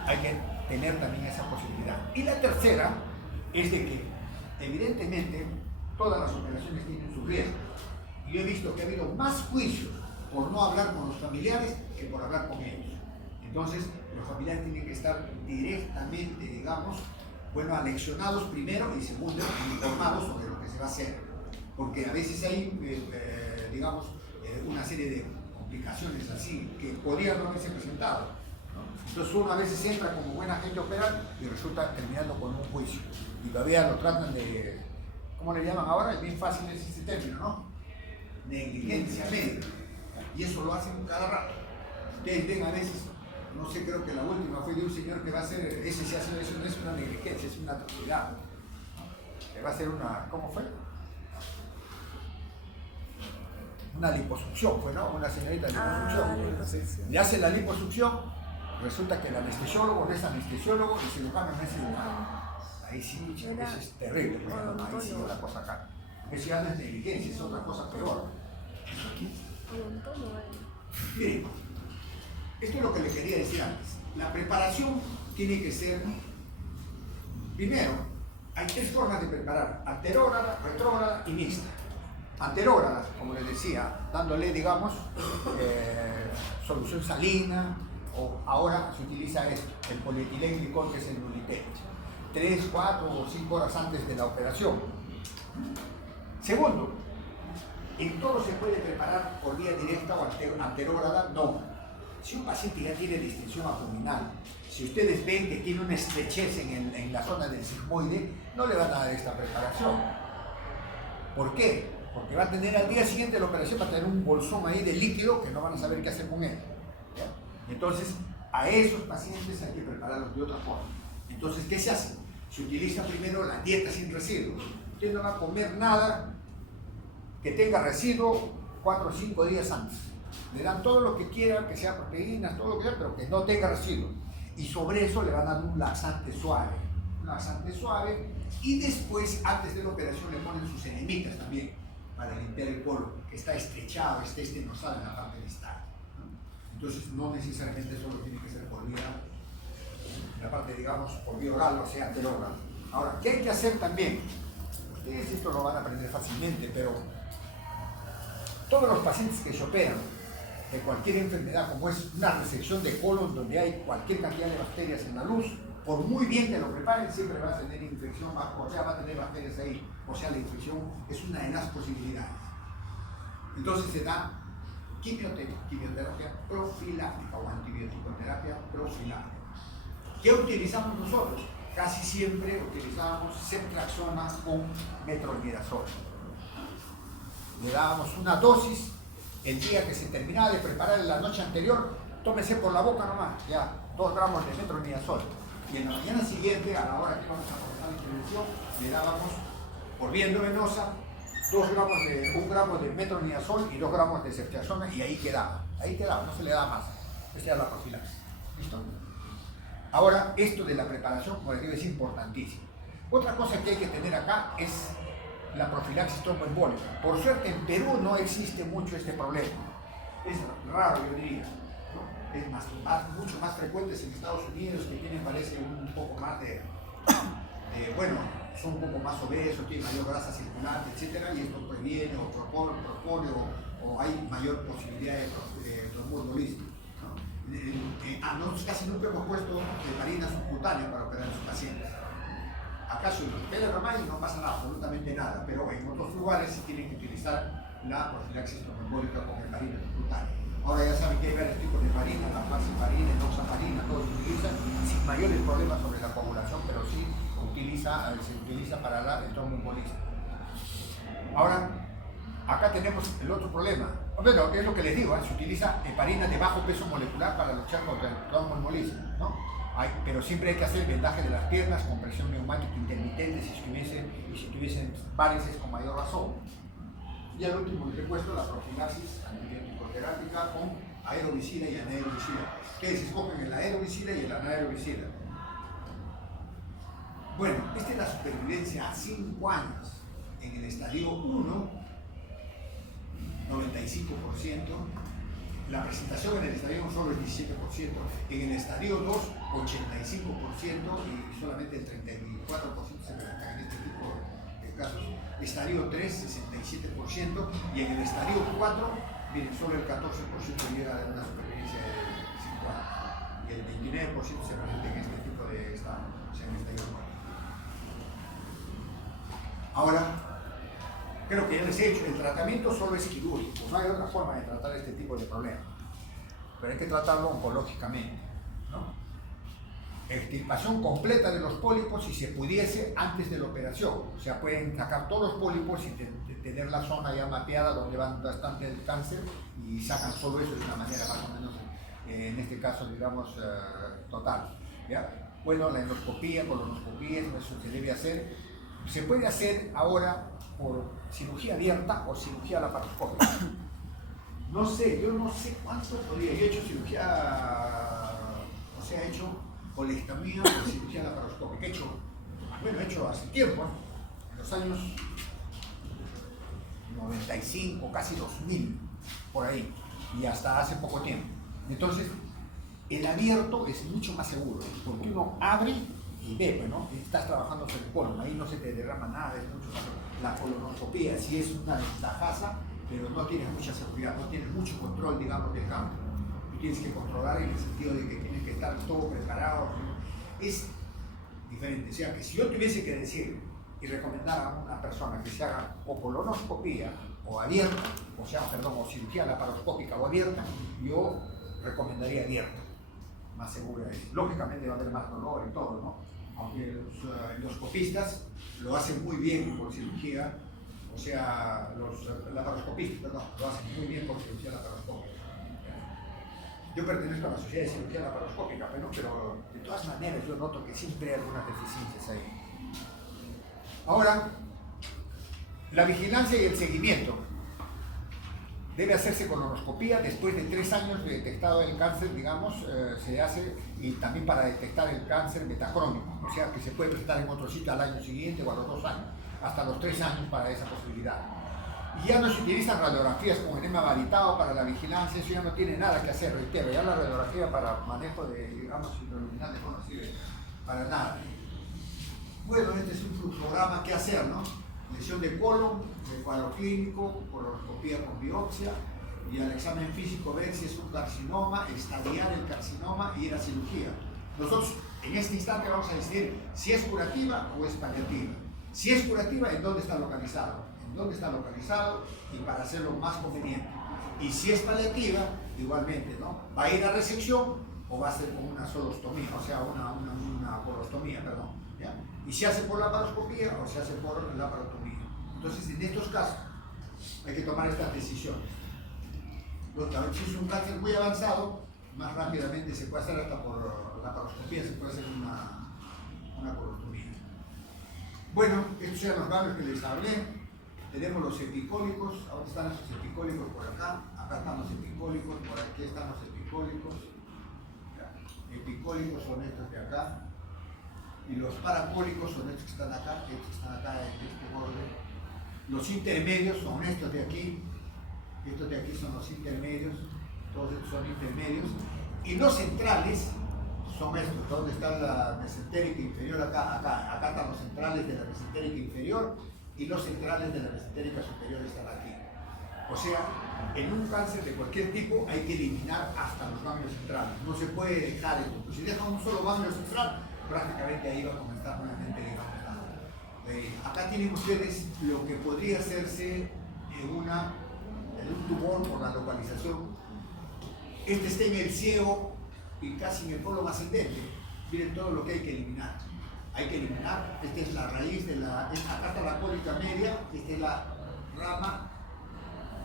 Hay que tener también esa posibilidad. Y la tercera es de que, evidentemente, todas las operaciones tienen sus riesgos. Y yo he visto que ha habido más juicios por no hablar con los familiares que por hablar con ellos. Entonces, los familiares tienen que estar directamente, digamos, bueno, aleccionados primero y segundo, informados sobre lo que se va a hacer. Porque a veces hay, digamos, una serie de complicaciones así que podrían no haberse presentado, ¿no? Entonces uno a veces entra como buena gente a operar y resulta terminando con un juicio. Y todavía lo tratan de, ¿cómo le llaman ahora? Es bien fácil ese término, ¿no? Negligencia médica. Y eso lo hacen cada rato. Ustedes ven a veces, no sé, creo que la última fue de un señor que va a hacer, ese se hace, eso no es una negligencia, es una atrocidad. Que va a hacer una, ¿cómo fue? Una liposucción, fue, ¿no? Una señorita liposucción. Le hace la liposucción, resulta que el anestesiólogo no es anestesiólogo, el cirujano no es cirujano. Ahí sí, eso es terrible, pues, ¿no? Ahí sí es la cosa acá. Eso ya no es negligencia, es otra cosa peor. Miren, esto es lo que le quería decir antes. La preparación tiene que ser, primero, hay tres formas de preparar: anterógrada, retrógrada y mixta. Anterógrada, como les decía, dándole, digamos, solución salina, o ahora se utiliza esto, el polietilenglicol, que es el Nulitelli, 3, 4 o 5 horas antes de la operación. Segundo, ¿en todo se puede preparar por vía directa o anterógrada? No. Si un paciente ya tiene distensión abdominal, si ustedes ven que tiene una estrechez en la zona del sigmoide, no le van a dar esta preparación. ¿Por qué? Porque va a tener al día siguiente de la operación, va a tener un bolsón ahí de líquido que no van a saber qué hacer con él. ¿Ya? Entonces, a esos pacientes hay que prepararlos de otra forma. Entonces, ¿qué se hace? Se utiliza primero la dieta sin residuos. Usted no va a comer nada que tenga residuo 4 o 5 días antes. Le dan todo lo que quiera, que sea proteínas, todo lo que sea, pero que no tenga residuo. Y sobre eso le van dando un laxante suave. Un laxante suave. Y después, antes de la operación, le ponen sus enemitas también, para limpiar el colon, que está estrechado, está estenosado en la parte distal, ¿no? Entonces, no necesariamente solo tiene que ser por vía, la parte, digamos, por vía oral, o sea, anterógrada. Ahora, ¿qué hay que hacer también? Ustedes esto lo van a aprender fácilmente, pero todos los pacientes que se operan de cualquier enfermedad, como es una resección de colon donde hay cualquier cantidad de bacterias en la luz, por muy bien que lo preparen, siempre va a tener infección, o sea, va a tener bacterias ahí. O sea, la infección es una de las posibilidades. Entonces se da quimioterapia profiláctica o antibiótico-terapia profiláctica. ¿Qué utilizamos nosotros? Casi siempre utilizábamos ceftriaxona con metronidazol. Le dábamos una dosis el día que se terminaba de preparar la noche anterior, tómese por la boca nomás, ya, 2 gramos de metronidazol. Y en la mañana siguiente, a la hora que íbamos a comenzar la intervención, le dábamos por vía endovenosa 1 gramo de metronidazol y 2 gramos de ceftriaxona, y ahí quedaba, no se le da más. Esa era la profilaxis. ¿Listo? Ahora, esto de la preparación, como les digo, es importantísimo. Otra cosa que hay que tener acá es la profilaxis tromboembólica. Por suerte en Perú no existe mucho este problema. Es raro, yo diría, ¿no? Es mucho más frecuente en Estados Unidos, que tienen, parece, un poco más bueno, son un poco más obesos, tienen mayor grasa circulante, etc. Y esto previene o propone o hay mayor posibilidad de tromboembolismo. Nosotros casi nunca hemos puesto heparina subcutánea para operar a sus pacientes. ¿Acaso en los pelos normales no pasa nada, absolutamente nada? Pero en otros lugares sí tienen que utilizar la profilaxis tromboembólica con heparina subcutánea. Ahora ya saben que hay varios tipos de heparina, la flaxheparina, enoxaparina, todos se utilizan sin mayores problemas sobre la coagulación, pero sí se utiliza para el tromboembolismo. Ahora, acá tenemos el otro problema. Bueno, es lo que les digo, se utiliza heparina de bajo peso molecular para luchar contra el tromboembolismo, ¿no? Pero siempre hay que hacer vendaje de las piernas con presión neumática intermitente si tuviesen varices con mayor razón. Y al último les he puesto la profilaxis antibiótico-terápica con aerovicida y anaerovicida. Ustedes escogen el aerovicida y el anaerovicida. Bueno, esta es la supervivencia a 5 años. En el estadio 1, 95%. La presentación en el estadio 1 solo es 17%. En el estadio 2, 85%, y solamente el 34% se presenta en este tipo de casos. Estadio 3, 67%, y en el estadio 4, miren, solo el 14% llega a una supervivencia de 5 años. Y el 29% se presenta en este tipo de estado, o sea, en el estadio 4. Ahora, creo que ya les he dicho, el tratamiento solo es quirúrgico, no hay otra forma de tratar este tipo de problemas, pero hay que tratarlo oncológicamente, ¿no? Extirpación completa de los pólipos si se pudiese antes de la operación, o sea, pueden sacar todos los pólipos y tener la zona ya mapeada donde van bastante el cáncer y sacan solo eso de una manera más o menos, en este caso, digamos, total, ¿ya? Bueno, la endoscopía, colonoscopía, eso se debe hacer. Se puede hacer ahora por cirugía abierta o cirugía laparoscópica. No sé, yo no sé cuánto podría. Yo he hecho cirugía, o sea, he hecho colectomía o cirugía laparoscópica. He hecho hace tiempo, en los años 95, casi 2000, por ahí, y hasta hace poco tiempo. Entonces, el abierto es mucho más seguro, porque uno abre y ve, ¿no? Estás trabajando sobre el colon, ahí no se te derrama nada, es mucho más. La colonoscopía sí es una ventajaza, pero no tienes mucha seguridad, no tienes mucho control, digamos, del campo. Tú tienes que controlar en el sentido de que tienes que estar todo preparado, ¿no? Es diferente. O sea, que si yo tuviese que decir y recomendar a una persona que se haga o colonoscopía o abierta, o cirugía laparoscópica o abierta, yo recomendaría abierta, más segura. Lógicamente va a haber más dolor y todo, ¿no? Aunque los endoscopistas lo hacen muy bien por cirugía, o sea, los laparoscopistas, lo hacen muy bien por cirugía laparoscópica. Yo pertenezco a la Sociedad de Cirugía Laparoscópica, pero de todas maneras yo noto que siempre hay algunas deficiencias ahí. Ahora, la vigilancia y el seguimiento. Debe hacerse colonoscopía después de 3 años de detectado el cáncer, digamos, se hace, y también para detectar el cáncer metacrónico, o sea que se puede presentar en otro sitio al año siguiente o a los 2 años, hasta los 3 años para esa posibilidad. Y ya no se utilizan radiografías con enema varitado para la vigilancia, eso ya no tiene nada que hacer, reitero, ya la radiografía para manejo de, digamos, intraluminales no sirve para nada. Bueno, este es un fluxograma que hacer, ¿no? Lesión de colon, de cuadro clínico, colonoscopía con biopsia, y al examen físico ver si es un carcinoma, estadiar el carcinoma y ir a cirugía. Nosotros en este instante vamos a decidir si es curativa o es paliativa. Si es curativa, ¿en dónde está localizado? ¿En dónde está localizado? Y para hacerlo más conveniente. Y si es paliativa, igualmente, ¿no? ¿Va a ir a resección o va a ser con una solostomía? O sea, una colostomía, perdón. ¿Ya? Y si hace por laparoscopía o se hace por laparotomía. Entonces, en estos casos, hay que tomar estas decisiones. Si es un cáncer muy avanzado, más rápidamente se puede hacer hasta por laparoscopía, se puede hacer una colostomía. Bueno, estos eran los cambios que les hablé. Tenemos los epicólicos, ahora están los epicólicos por acá están los epicólicos, por aquí están los epicólicos. Epicólicos son estos de acá, y los paracólicos son estos que están acá en este borde. Los intermedios son estos de aquí son los intermedios, todos estos son intermedios, y los centrales son estos, donde está la mesentérica inferior, acá están los centrales de la mesentérica inferior, y los centrales de la mesentérica superior están aquí. O sea, en un cáncer de cualquier tipo hay que eliminar hasta los ganglios centrales, no se puede dejar esto, pues si deja un solo ganglio central, prácticamente ahí va a comenzar nuevamente el ganglio. Acá tienen ustedes lo que podría hacerse en un tumor por la localización. Este está en el ciego y casi en el colon ascendente. Miren todo lo que hay que eliminar. Hay que eliminar, esta es la raíz de acá está la cólica media, esta es la rama,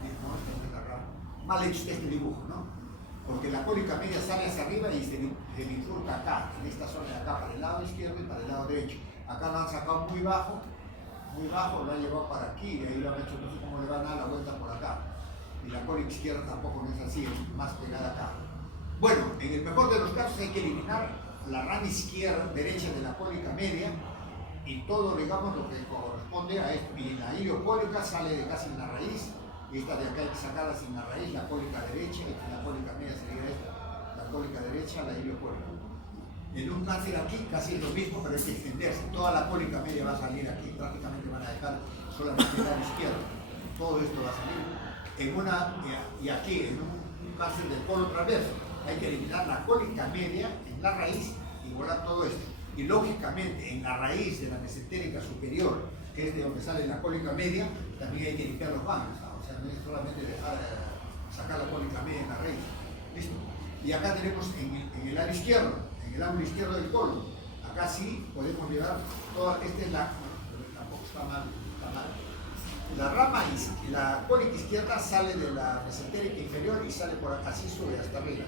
no, esta no es la rama, mal hecho este dibujo, ¿no? Porque la cólica media sale hacia arriba y se bifurca acá, en esta zona de acá, para el lado izquierdo y para el lado derecho. Acá lo han sacado muy bajo, lo han llevado para aquí, y ahí lo han hecho, no sé cómo le van a dar la vuelta por acá. Y la cólica izquierda tampoco no es así, es más pegada acá. Bueno, en el mejor de los casos hay que eliminar la rama izquierda, derecha de la cólica media y todo, digamos, lo que corresponde a esto. Y la iliocólica sale de casi en la raíz, y esta de acá hay que sacarla sin la raíz, la cólica derecha, y la cólica media sería esta, la cólica derecha, la iliocólica. En un cáncer aquí casi es lo mismo, pero hay que extenderse. Toda la cólica media va a salir aquí, prácticamente van a dejar solamente el lado izquierdo. Todo esto va a salir. Y aquí, en un cáncer del colon transverso, hay que eliminar la cólica media en la raíz y borrar todo esto. Y lógicamente, en la raíz de la mesentérica superior, que es de donde sale la cólica media, también hay que limpiar los ganglios, ¿no? O sea, no es solamente sacar la cólica media en la raíz. ¿Listo? Y acá tenemos en el lado izquierdo, en el ángulo izquierdo del colon, acá sí podemos llevar toda, esta es tampoco está mal. La rama, la cólica izquierda sale de la mesentérica inferior y sale por acá, así sube hasta arriba.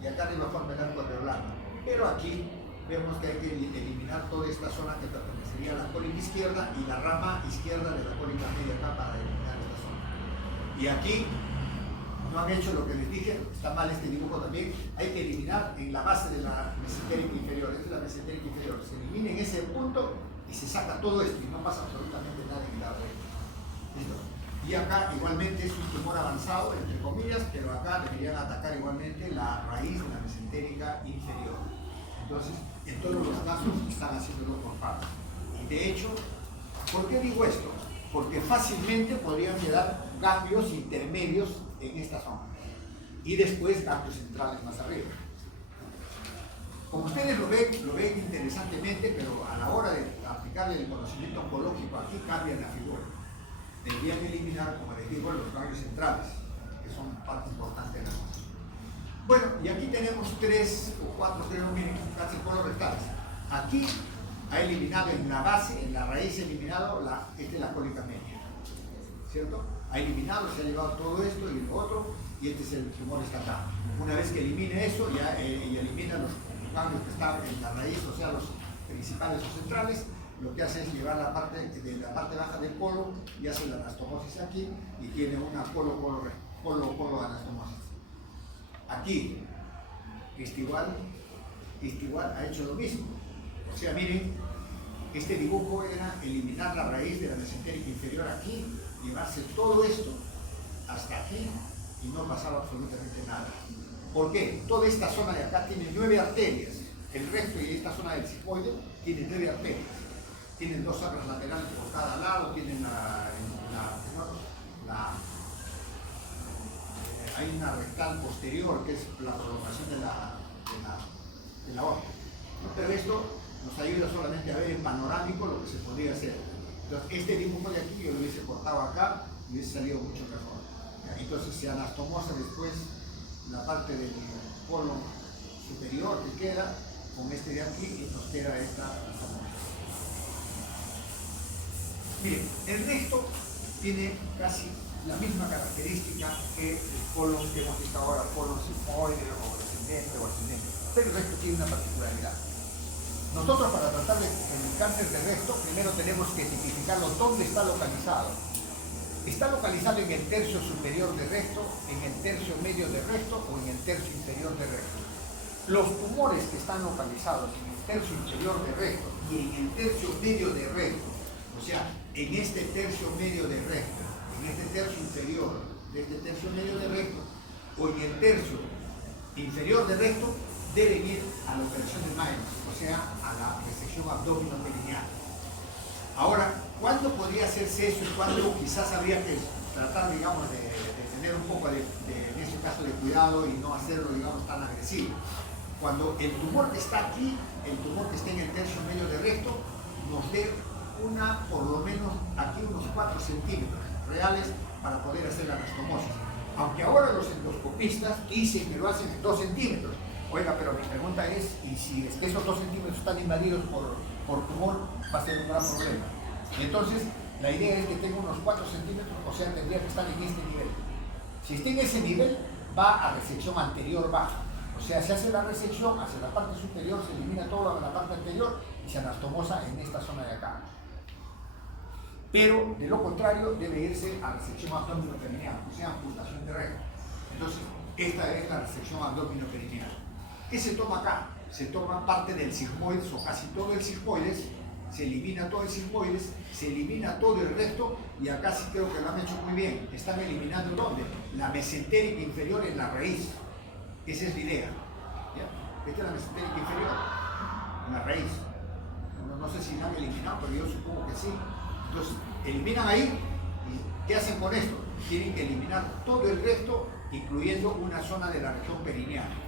Y acá arriba forma el arco de blanco. Pero aquí vemos que hay que eliminar toda esta zona que pertenecería a la cólica izquierda y la rama izquierda de la cólica media acá para eliminar esta zona. Y aquí no han hecho lo que les dije, está mal este dibujo también, hay que eliminar en la base de la mesentérica inferior. Esta es la mesentérica inferior, se elimina en ese punto y se saca todo esto y no pasa absolutamente nada en la red. ¿Listo? Y acá igualmente es un tumor avanzado, entre comillas, pero acá deberían atacar igualmente la raíz de la mesentérica inferior. Entonces, en todos los casos están haciéndolo por partes. Y de hecho, ¿por qué digo esto? Porque fácilmente podrían quedar ganglios intermedios en esta zona. Y después ganglios centrales más arriba. Como ustedes lo ven interesantemente, pero a la hora de aplicarle el conocimiento oncológico aquí cambia la figura. Deberían eliminar, como les digo, los ganglios centrales, que son parte importante de la cosa. Bueno, y aquí tenemos 3 o 4, creo, miren, cáncer colorectales. Aquí ha eliminado en la base, en la raíz, eliminado esta es la cólica media, ¿cierto? Ha eliminado, se ha llevado todo esto y lo otro, y este es el tumor está acá. Una vez que elimine eso, ya elimina los ganglios que están en la raíz, o sea, los principales o centrales. Lo que hace es llevar la parte baja del colon y hace la anastomosis aquí y tiene una colo anastomosis. Aquí, este igual ha hecho lo mismo. O sea, miren, este dibujo era eliminar la raíz de la mesentérica inferior aquí, llevarse todo esto hasta aquí y no pasaba absolutamente nada. ¿Por qué? Toda esta zona de acá tiene 9 arterias. El resto y esta zona del cifoide tiene 9 arterias. Tienen 2 sacras laterales por cada lado, tienen hay una rectal posterior que es la prolongación de la aorta. ¿No? Pero esto nos ayuda solamente a ver en panorámico lo que se podría hacer. Entonces, este dibujo de aquí yo lo hubiese cortado acá y hubiese salido mucho mejor. Entonces se anastomosa después la parte del colon superior que queda con este de aquí y nos queda esta anastomosa. Miren, el recto tiene casi la misma característica que el colon que hemos visto ahora, colon sigmoide o ascendente, pero el recto tiene una particularidad. Nosotros, para tratar el cáncer de recto, primero tenemos que tipificarlo dónde está localizado. Está localizado en el tercio superior de recto, en el tercio medio de recto o en el tercio inferior de recto. Los tumores que están localizados en el tercio inferior de recto y en el tercio medio de recto, o sea, en este tercio medio de recto, en este tercio inferior de este tercio medio de recto o en el tercio inferior de recto, deben ir a la operación de Myers, o sea, a la resección abdominoperineal. Ahora, ¿cuándo podría hacerse eso y cuándo quizás habría que tratar, digamos, de tener un poco en este caso, de cuidado y no hacerlo, digamos, tan agresivo? Cuando el tumor que está aquí, el tumor que está en el tercio medio de recto, nos dé por lo menos aquí unos 4 centímetros reales para poder hacer la anastomosis. Aunque ahora los endoscopistas dicen que lo hacen en 2 centímetros. Oiga, pero mi pregunta es, ¿y si esos 2 centímetros están invadidos por tumor, va a ser un gran problema? Y entonces, la idea es que tenga unos 4 centímetros, o sea, tendría que estar en este nivel. Si está en ese nivel, va a resección anterior baja. O sea, se hace la resección hacia la parte superior, se elimina toda la parte anterior y se anastomosa en esta zona de acá. Pero, de lo contrario, debe irse a resección abdominoperineal, o sea, amputación de recto. Entonces, esta es la resección abdominoperineal. ¿Qué se toma acá? Se toma parte del sigmoides o casi todo el sigmoides, se elimina todo el sigmoides, se elimina todo el recto y acá sí creo que lo han hecho muy bien. Están eliminando ¿dónde? La mesentérica inferior en la raíz. Esa es la idea. ¿Ya? Esta es la mesentérica inferior en la raíz. No sé si la han eliminado, pero yo supongo que sí. Entonces, eliminan ahí y ¿qué hacen con esto? Tienen que eliminar todo el recto, incluyendo una zona de la región perineal.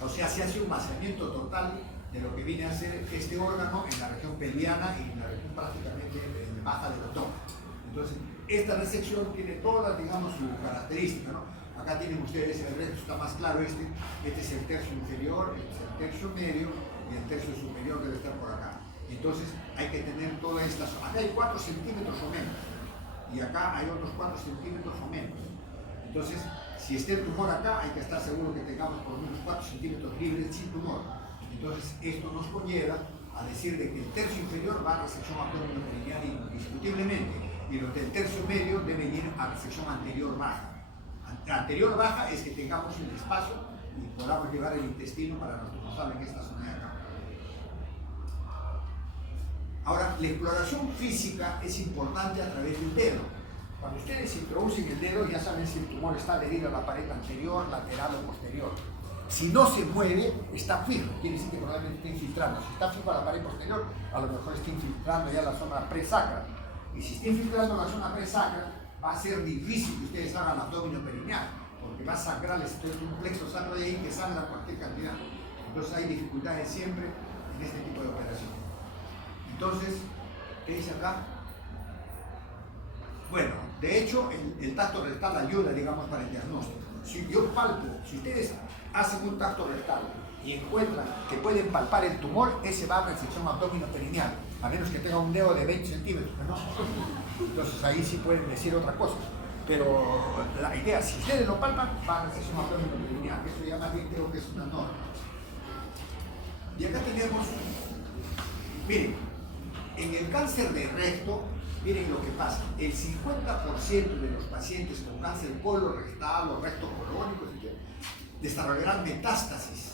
O sea, se hace un vaciamiento total de lo que viene a ser este órgano en la región pelviana y en la región prácticamente baja del abdomen. Entonces, esta resección tiene todas, digamos, su característica, ¿no? Acá tienen ustedes, el recto está más claro este es el tercio inferior, este es el tercio medio y el tercio superior debe estar por acá. Entonces, hay que tener toda esta zona. Acá hay 4 centímetros o menos y acá hay otros 4 centímetros o menos. Entonces, si está el tumor acá, hay que estar seguro que tengamos por lo menos 4 centímetros libres sin tumor. Entonces, esto nos conlleva a decir de que el tercio inferior va a resección abdominoperineal indiscutiblemente y los del tercio medio deben ir a resección anterior baja. La anterior baja es que tengamos un espacio y podamos llevar el intestino para anatomizarlo en esta zona de acá. Ahora, la exploración física es importante a través del dedo. Cuando ustedes introducen el dedo, ya saben si el tumor está adherido a la pared anterior, lateral o posterior. Si no se mueve, está fijo, quiere decir que probablemente está infiltrando. Si está fijo a la pared posterior, a lo mejor está infiltrando ya la zona presacra. Y si está infiltrando la zona presacra, va a ser difícil que ustedes hagan abdominoperineal, porque va a sangrar un plexo sacro de ahí que sangra cualquier cantidad. Entonces hay dificultades siempre en este tipo de operación. Entonces, ¿qué dice acá? Bueno, de hecho, el tacto rectal ayuda, digamos, para el diagnóstico. Si yo palpo, si ustedes hacen un tacto rectal y encuentran que pueden palpar el tumor, ese va a resección abdominoperineal, a menos que tenga un dedo de 20 centímetros, ¿no? Entonces ahí sí pueden decir otra cosa. Pero la idea, si ustedes lo palpan, va a resección abdominoperineal. Eso ya más bien creo que es una norma. Y acá tenemos, miren, en el cáncer de recto, miren lo que pasa, el 50% de los pacientes con cáncer colorectal o recto colónico desarrollarán metástasis.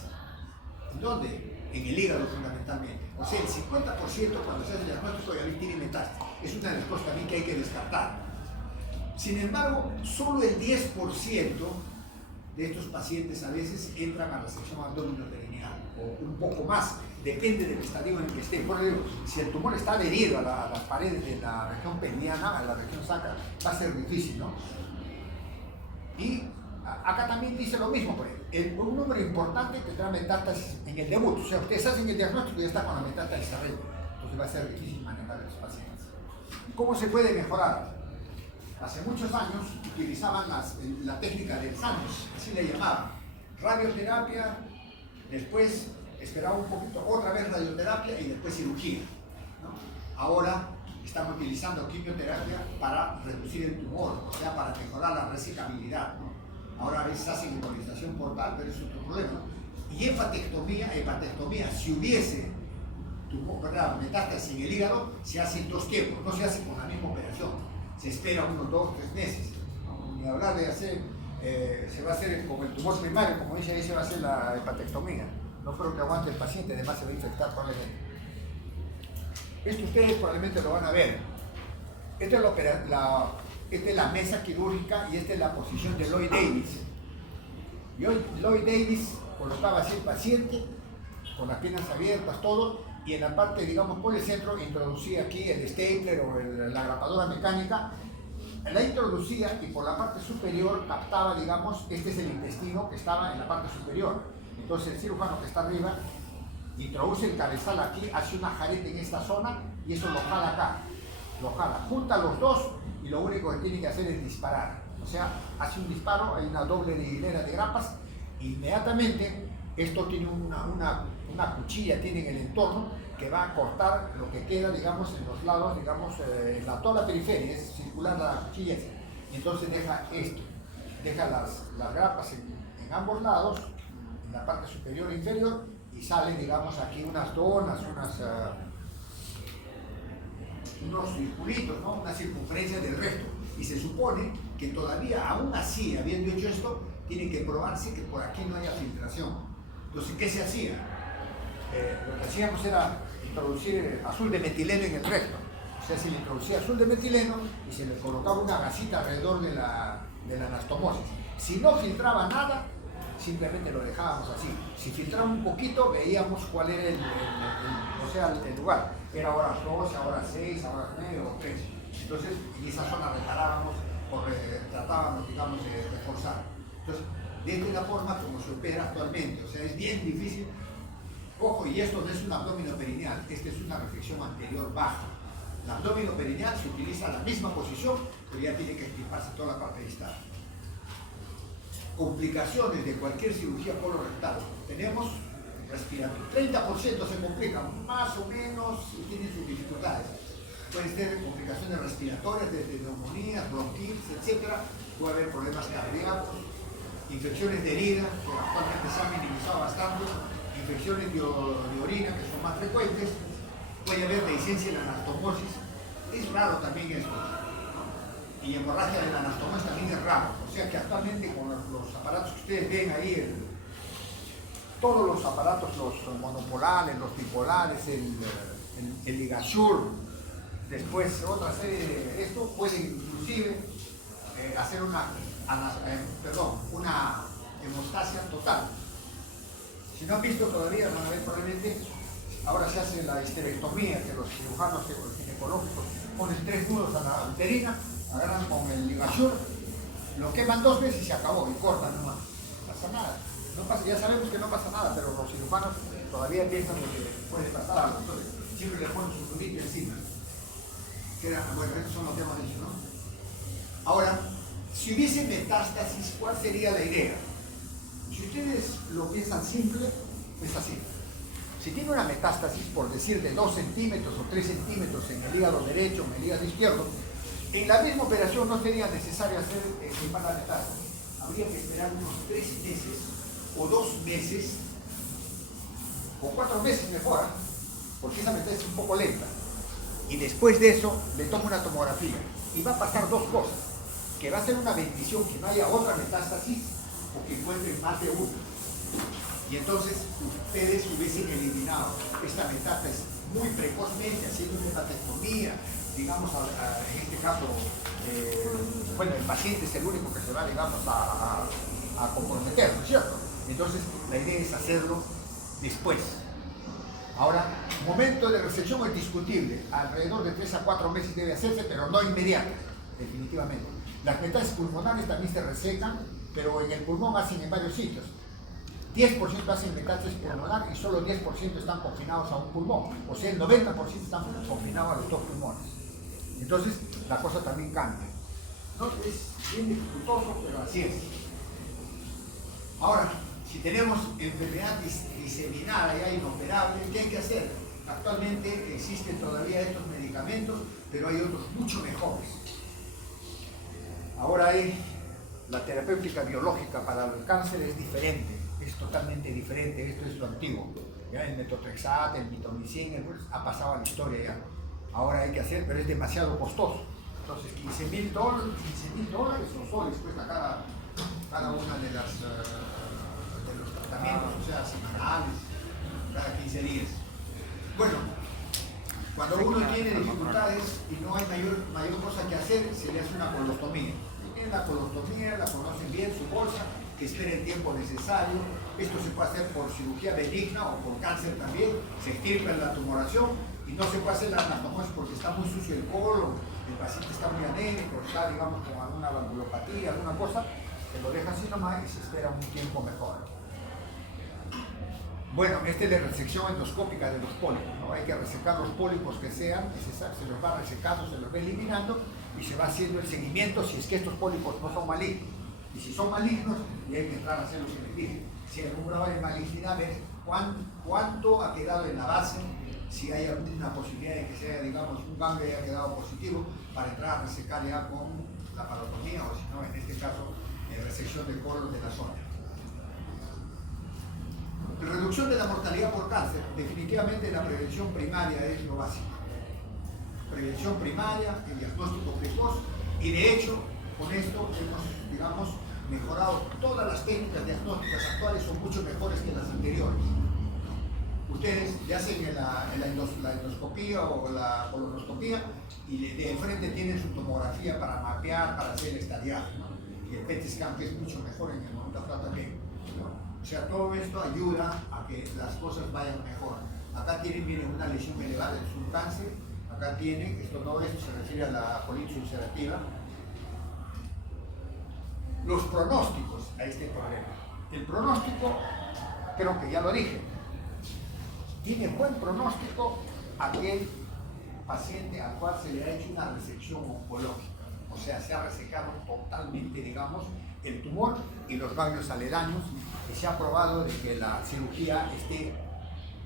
¿En dónde? En el hígado fundamentalmente. O sea, el 50% cuando se hace el diagnóstico ya tiene metástasis. Es una de las cosas también que hay que descartar. Sin embargo, solo el 10% de estos pacientes a veces entran a la resección abdominoperineal, o un poco más, depende del estadio en el que esté. Por ejemplo, si el tumor está adherido a las paredes de la región peniana, a la región sacra, va a ser difícil, ¿no? Acá también dice lo mismo, pues. Un número importante tendrá metástasis en el debut. O sea, ustedes hacen el diagnóstico y ya está con la metástasis arriba. Entonces va a ser difícil manejar a los pacientes. ¿Cómo se puede mejorar? Hace muchos años utilizaban la técnica del sándwich, así le llamaban. Radioterapia, después esperaba un poquito, otra vez radioterapia y después cirugía, ¿no? Ahora están utilizando quimioterapia para reducir el tumor, o sea, para mejorar la resecabilidad, ¿no? Ahora a veces hacen embolización portal, pero es otro problema. Y hepatectomía, si hubiese tumor, ¿verdad?, metástasis en el hígado, se hace en 2 tiempos, no se hace con la misma operación. Se espera unos 2 o 3 meses, ¿no? Ni hablar de hacer, se va a hacer con el tumor primario, como dice ahí, se va a hacer la hepatectomía. No creo que aguante el paciente, además se va a infectar probablemente. Esto ustedes probablemente lo van a ver. Esta es la mesa quirúrgica y esta es la posición de Lloyd Davis. Lloyd Davis colocaba así el paciente, con las piernas abiertas, todo, y en la parte, digamos, por el centro, introducía aquí el stapler o la grapadora mecánica, la introducía y por la parte superior captaba, digamos, este es el intestino que estaba en la parte superior. Entonces el cirujano que está arriba introduce el cabezal aquí, hace una jareta en esta zona y eso lo jala acá, lo jala, junta los dos y lo único que tiene que hacer es disparar. O sea, hace un disparo, hay una doble hilera de grapas, inmediatamente esto tiene una cuchilla, tiene en el entorno que va a cortar lo que queda, digamos, en los lados, digamos, en toda la periferia, es circular la cuchilla, y entonces deja esto, deja las grapas en ambos lados, en la parte superior e inferior, y salen, digamos, aquí unas donas, unos circulitos, ¿no?, una circunferencia del resto, y se supone que todavía, aún así, habiendo hecho esto, tiene que probarse que por aquí no haya filtración. Entonces, ¿qué se hacía? Lo que hacíamos era introducir azul de metileno en el recto. O sea, se le introducía azul de metileno y se le colocaba una gasita alrededor de la anastomosis. Si no filtraba nada, simplemente lo dejábamos así. Si filtraba un poquito, veíamos cuál era el lugar. Era horas 12, horas 6, horas 9 o 3. Entonces, en esa zona reparábamos o tratábamos, digamos, de reforzar. Entonces, de esta es la forma como se opera actualmente. O sea, es bien difícil. Ojo, y esto no es un abdomino perineal, esta es una reflexión anterior baja. El abdomino perineal se utiliza la misma posición, pero ya tiene que extirparse toda la parte distal. Complicaciones de cualquier cirugía colorectal. Tenemos respiratorio. 30% se complican, más o menos, y tienen sus dificultades. Pueden ser complicaciones respiratorias, desde neumonías, bronquitis, etc. Puede haber problemas cardíacos, infecciones de herida, que actualmente se han minimizado bastante, infecciones de orina, que son más frecuentes, puede haber dehiscencia en la anastomosis, es raro también esto, ¿no? Y hemorragia de la anastomosis también es raro, o sea que actualmente con los aparatos que ustedes ven ahí, todos los aparatos, los monopolares, los bipolares, el Ligasure, después otra serie de esto, pueden inclusive hacer una hemostasia total. Si no han visto todavía, van a ver probablemente, ahora se hace la histerectomía, que los cirujanos ginecológicos ponen 3 nudos a la uterina, agarran con el Ligasure, lo queman 2 veces y se acabó, y cortan nomás. No pasa nada. No pasa, ya sabemos que no pasa nada, pero los cirujanos todavía piensan que puede pasar algo. Entonces, siempre le ponen su nudito encima. Bueno, estos son los que hemos dicho, ¿no? Ahora, si hubiese metástasis, ¿cuál sería la idea? Si ustedes lo piensan simple, es así. Si tiene una metástasis, por decir, de 2 centímetros o 3 centímetros en el hígado derecho o en el hígado izquierdo, en la misma operación no sería necesario hacer extirpar la metástasis. Habría que esperar unos 3 meses o 2 meses o 4 meses mejor, porque esa metástasis es un poco lenta. Y después de eso, le toma una tomografía y va a pasar 2 cosas. Que va a ser una bendición que no haya otra metástasis o que encuentren más de una. Y entonces ustedes hubiesen eliminado esta metástasis muy precozmente, haciendo una hepatectomía, digamos, en este caso, bueno, el paciente es el único que se va, digamos, a comprometer, ¿no es cierto? Entonces, la idea es hacerlo después. Ahora, momento de resección es discutible, alrededor de 3 a 4 meses debe hacerse, pero no inmediato, definitivamente. Las metástasis pulmonares también se resecan, pero en el pulmón hacen en varios sitios. 10% hacen metástasis pulmonar y solo 10% están confinados a un pulmón. O sea, el 90% están confinados a los dos pulmones. Entonces, la cosa también cambia. ¿No? Es bien dificultoso, pero así es. Ahora, si tenemos enfermedad diseminada ya inoperable, ¿qué hay que hacer? Actualmente existen todavía estos medicamentos, pero hay otros mucho mejores. Ahora la terapéutica biológica para el cáncer es diferente, es totalmente diferente, esto es lo antiguo. ¿Ya? El metotrexato, el mitomycin, ha pasado a la historia ya. Ahora hay que hacer, pero es demasiado costoso. Entonces, $15,000 o soles cuesta cada una de los tratamientos, o sea, semanales, cada 15 días. Bueno, cuando uno tiene dificultades y no hay mayor cosa que hacer, se le hace una colostomía. Tienen la colostomía, la conocen bien, su bolsa, que espere el tiempo necesario. Esto se puede hacer por cirugía benigna o por cáncer también. Se extirpa la tumoración y no se puede hacer la anastomosis porque está muy sucio el colon, el paciente está muy anémico, está, digamos, con alguna valvulopatía, alguna cosa, se lo deja así nomás y se espera un tiempo mejor. Bueno, esta es la resección endoscópica de los pólipos, ¿no? Hay que resecar los pólipos que sean necesarios, se los va resecando, se los va eliminando y se va haciendo el seguimiento si es que estos pólipos no son malignos. Y si son malignos, y hay que entrar a hacerlos elegir. Si hay algún grado de malignidad, ver cuánto ha quedado en la base, si hay alguna posibilidad de que sea, digamos, un ganglio haya quedado positivo, para entrar a resecar ya con la parotomía, o si no, en este caso, resección del colon de la zona. La reducción de la mortalidad por cáncer, definitivamente la prevención primaria es lo básico. Prevención primaria, el diagnóstico precoz, y de hecho, con esto hemos, digamos, mejorado todas las técnicas diagnósticas actuales, son mucho mejores que las anteriores. Ustedes le hacen la endoscopía o la colonoscopía y de enfrente tienen su tomografía para mapear, para hacer el estadiaje, ¿no? Y el PET scan, que es mucho mejor en el momento también, ¿no? O sea, todo esto ayuda a que las cosas vayan mejor. Acá miren, una lesión elevada, es un cáncer. Acá tienen, todo esto se refiere a la colitis ulcerativa. Los pronósticos a este problema. El pronóstico, creo que ya lo dije, tiene buen pronóstico aquel paciente al cual se le ha hecho una resección oncológica. O sea, se ha resecado totalmente, digamos, el tumor y los ganglios aledaños, y se ha probado de que la cirugía esté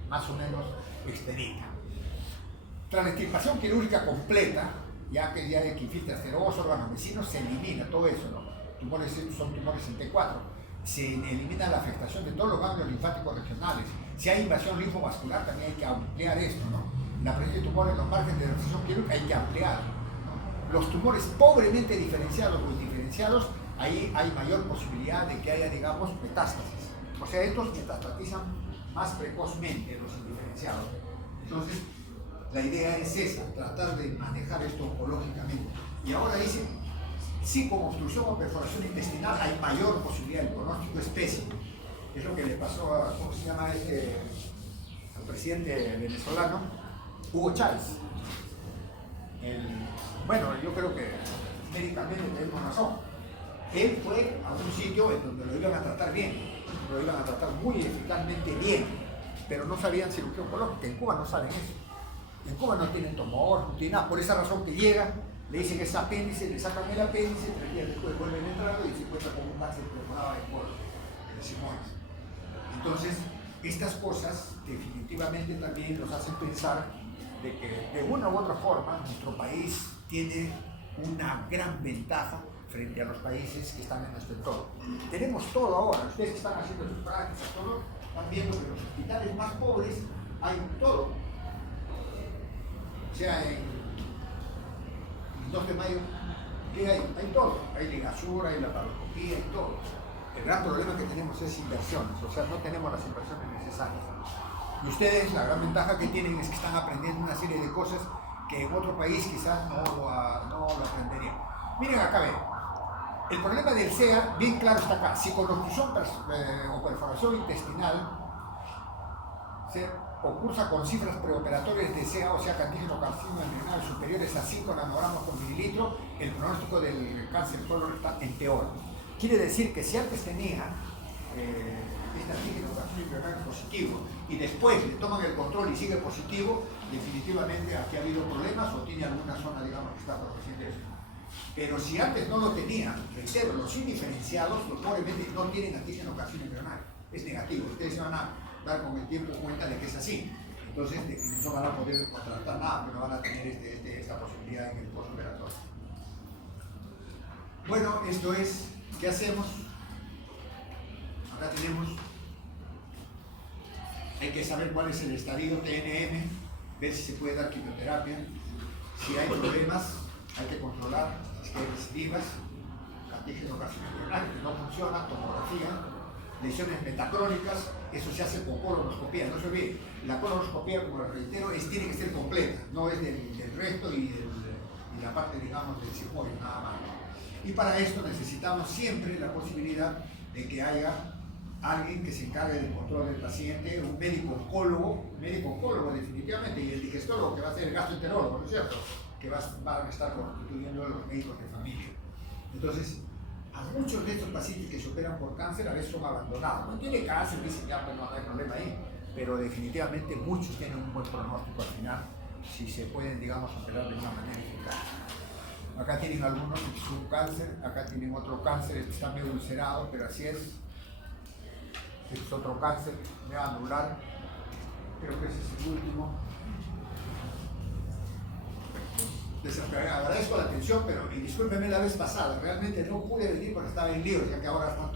más o menos expedita. Tras la extirpación quirúrgica completa, ya que infiltra esterosos, órganos vecinos, se elimina todo eso, ¿no? Tumores, son tumores en T4. Se elimina la afectación de todos los ganglios linfáticos regionales. Si hay invasión linfovascular, también hay que ampliar esto, ¿no? La presencia de tumores en los márgenes de la resección quirúrgica hay que ampliar, ¿no? Los tumores pobremente diferenciados o indiferenciados, ahí hay mayor posibilidad de que haya, digamos, metástasis. O sea, estos metastatizan más precozmente, los indiferenciados. Entonces, la idea es esa, tratar de manejar esto oncológicamente. Y ahora dice, sí, con obstrucción o perforación intestinal hay mayor posibilidad, el pronóstico es pésimo. Es lo que le pasó a, ¿cómo se llama al presidente venezolano? Hugo Chávez. Bueno, yo creo que médicamente tenemos razón. Él fue a un sitio en donde lo iban a tratar bien, lo iban a tratar muy eficazmente bien, pero no sabían cirugía oncológica. En Cuba no saben eso. En Cuba no tienen tumor, no tienen nada. Por esa razón que llega, le dicen que es apéndice, le sacan el apéndice, 3 días después vuelven a entrar y se encuentra con un cáncer perforado de colon, de Simones. Entonces, estas cosas definitivamente también nos hacen pensar de que de una u otra forma nuestro país tiene una gran ventaja frente a los países que están en nuestro entorno. Tenemos todo ahora, ustedes que están haciendo sus prácticas, todo, están viendo que en los hospitales más pobres hay todo. O sea, en 2 de mayo, ¿qué hay? Hay todo. Hay ligasura, hay laparoscopía, hay todo. El gran problema que tenemos es inversiones, o sea, no tenemos las inversiones necesarias. Y ustedes, la gran ventaja que tienen es que están aprendiendo una serie de cosas que en otro país quizás no lo aprenderían. Miren acá, ven. El problema del CEA, bien claro está acá. Si con obstrucción o perforación intestinal o cursa con cifras preoperatorias de CA, o sea, antígeno carcinoma embrionario superiores a 5 nanogramos por mililitro, el pronóstico del cáncer de colon rectal empeora. Quiere decir que si antes tenía este antígeno carcinoma embrionario positivo y después le toman el control y sigue positivo, definitivamente aquí ha habido problemas o tiene alguna zona, digamos, que está produciendo eso. Pero si antes no lo tenía, reitero, los indiferenciados, los probablemente no tienen antígeno carcinoma embrionario, es negativo. Ustedes se van a dar con el tiempo cuenta de que es así. Entonces no van a poder contratar nada, pero no van a tener esa posibilidad en el postoperatorio. Bueno, esto es, ¿qué hacemos? Acá tenemos, hay que saber cuál es el estadio TNM, ver si se puede dar quimioterapia. Si hay problemas, hay que controlar si hay recidivas, antígeno carcinoma embrionario que no funciona, tomografía, lesiones metacrónicas, eso se hace con colonoscopía. No se olvide, la colonoscopía, como les reitero, tiene que ser completa, no es del recto y la parte, digamos, del sigmoide, nada más. Y para esto necesitamos siempre la posibilidad de que haya alguien que se encargue del control del paciente, un médico oncólogo definitivamente, y el digestólogo que va a ser el gastroenterólogo, ¿no es cierto? Que van a estar constituyendo los médicos de familia. Entonces, a muchos de estos pacientes que se operan por cáncer a veces son abandonados. No tiene cáncer, dicen que pues no hay problema ahí, pero definitivamente muchos tienen un buen pronóstico al final si se pueden, digamos, operar de una manera eficaz. Acá tienen algunos que es un cáncer, acá tienen otro cáncer, este está medio ulcerado, pero así es. Este es otro cáncer, medio anular, creo que ese es el último. Les agradezco la atención, pero discúlpenme la vez pasada, realmente no pude venir porque estaba en líos, ya que ahora están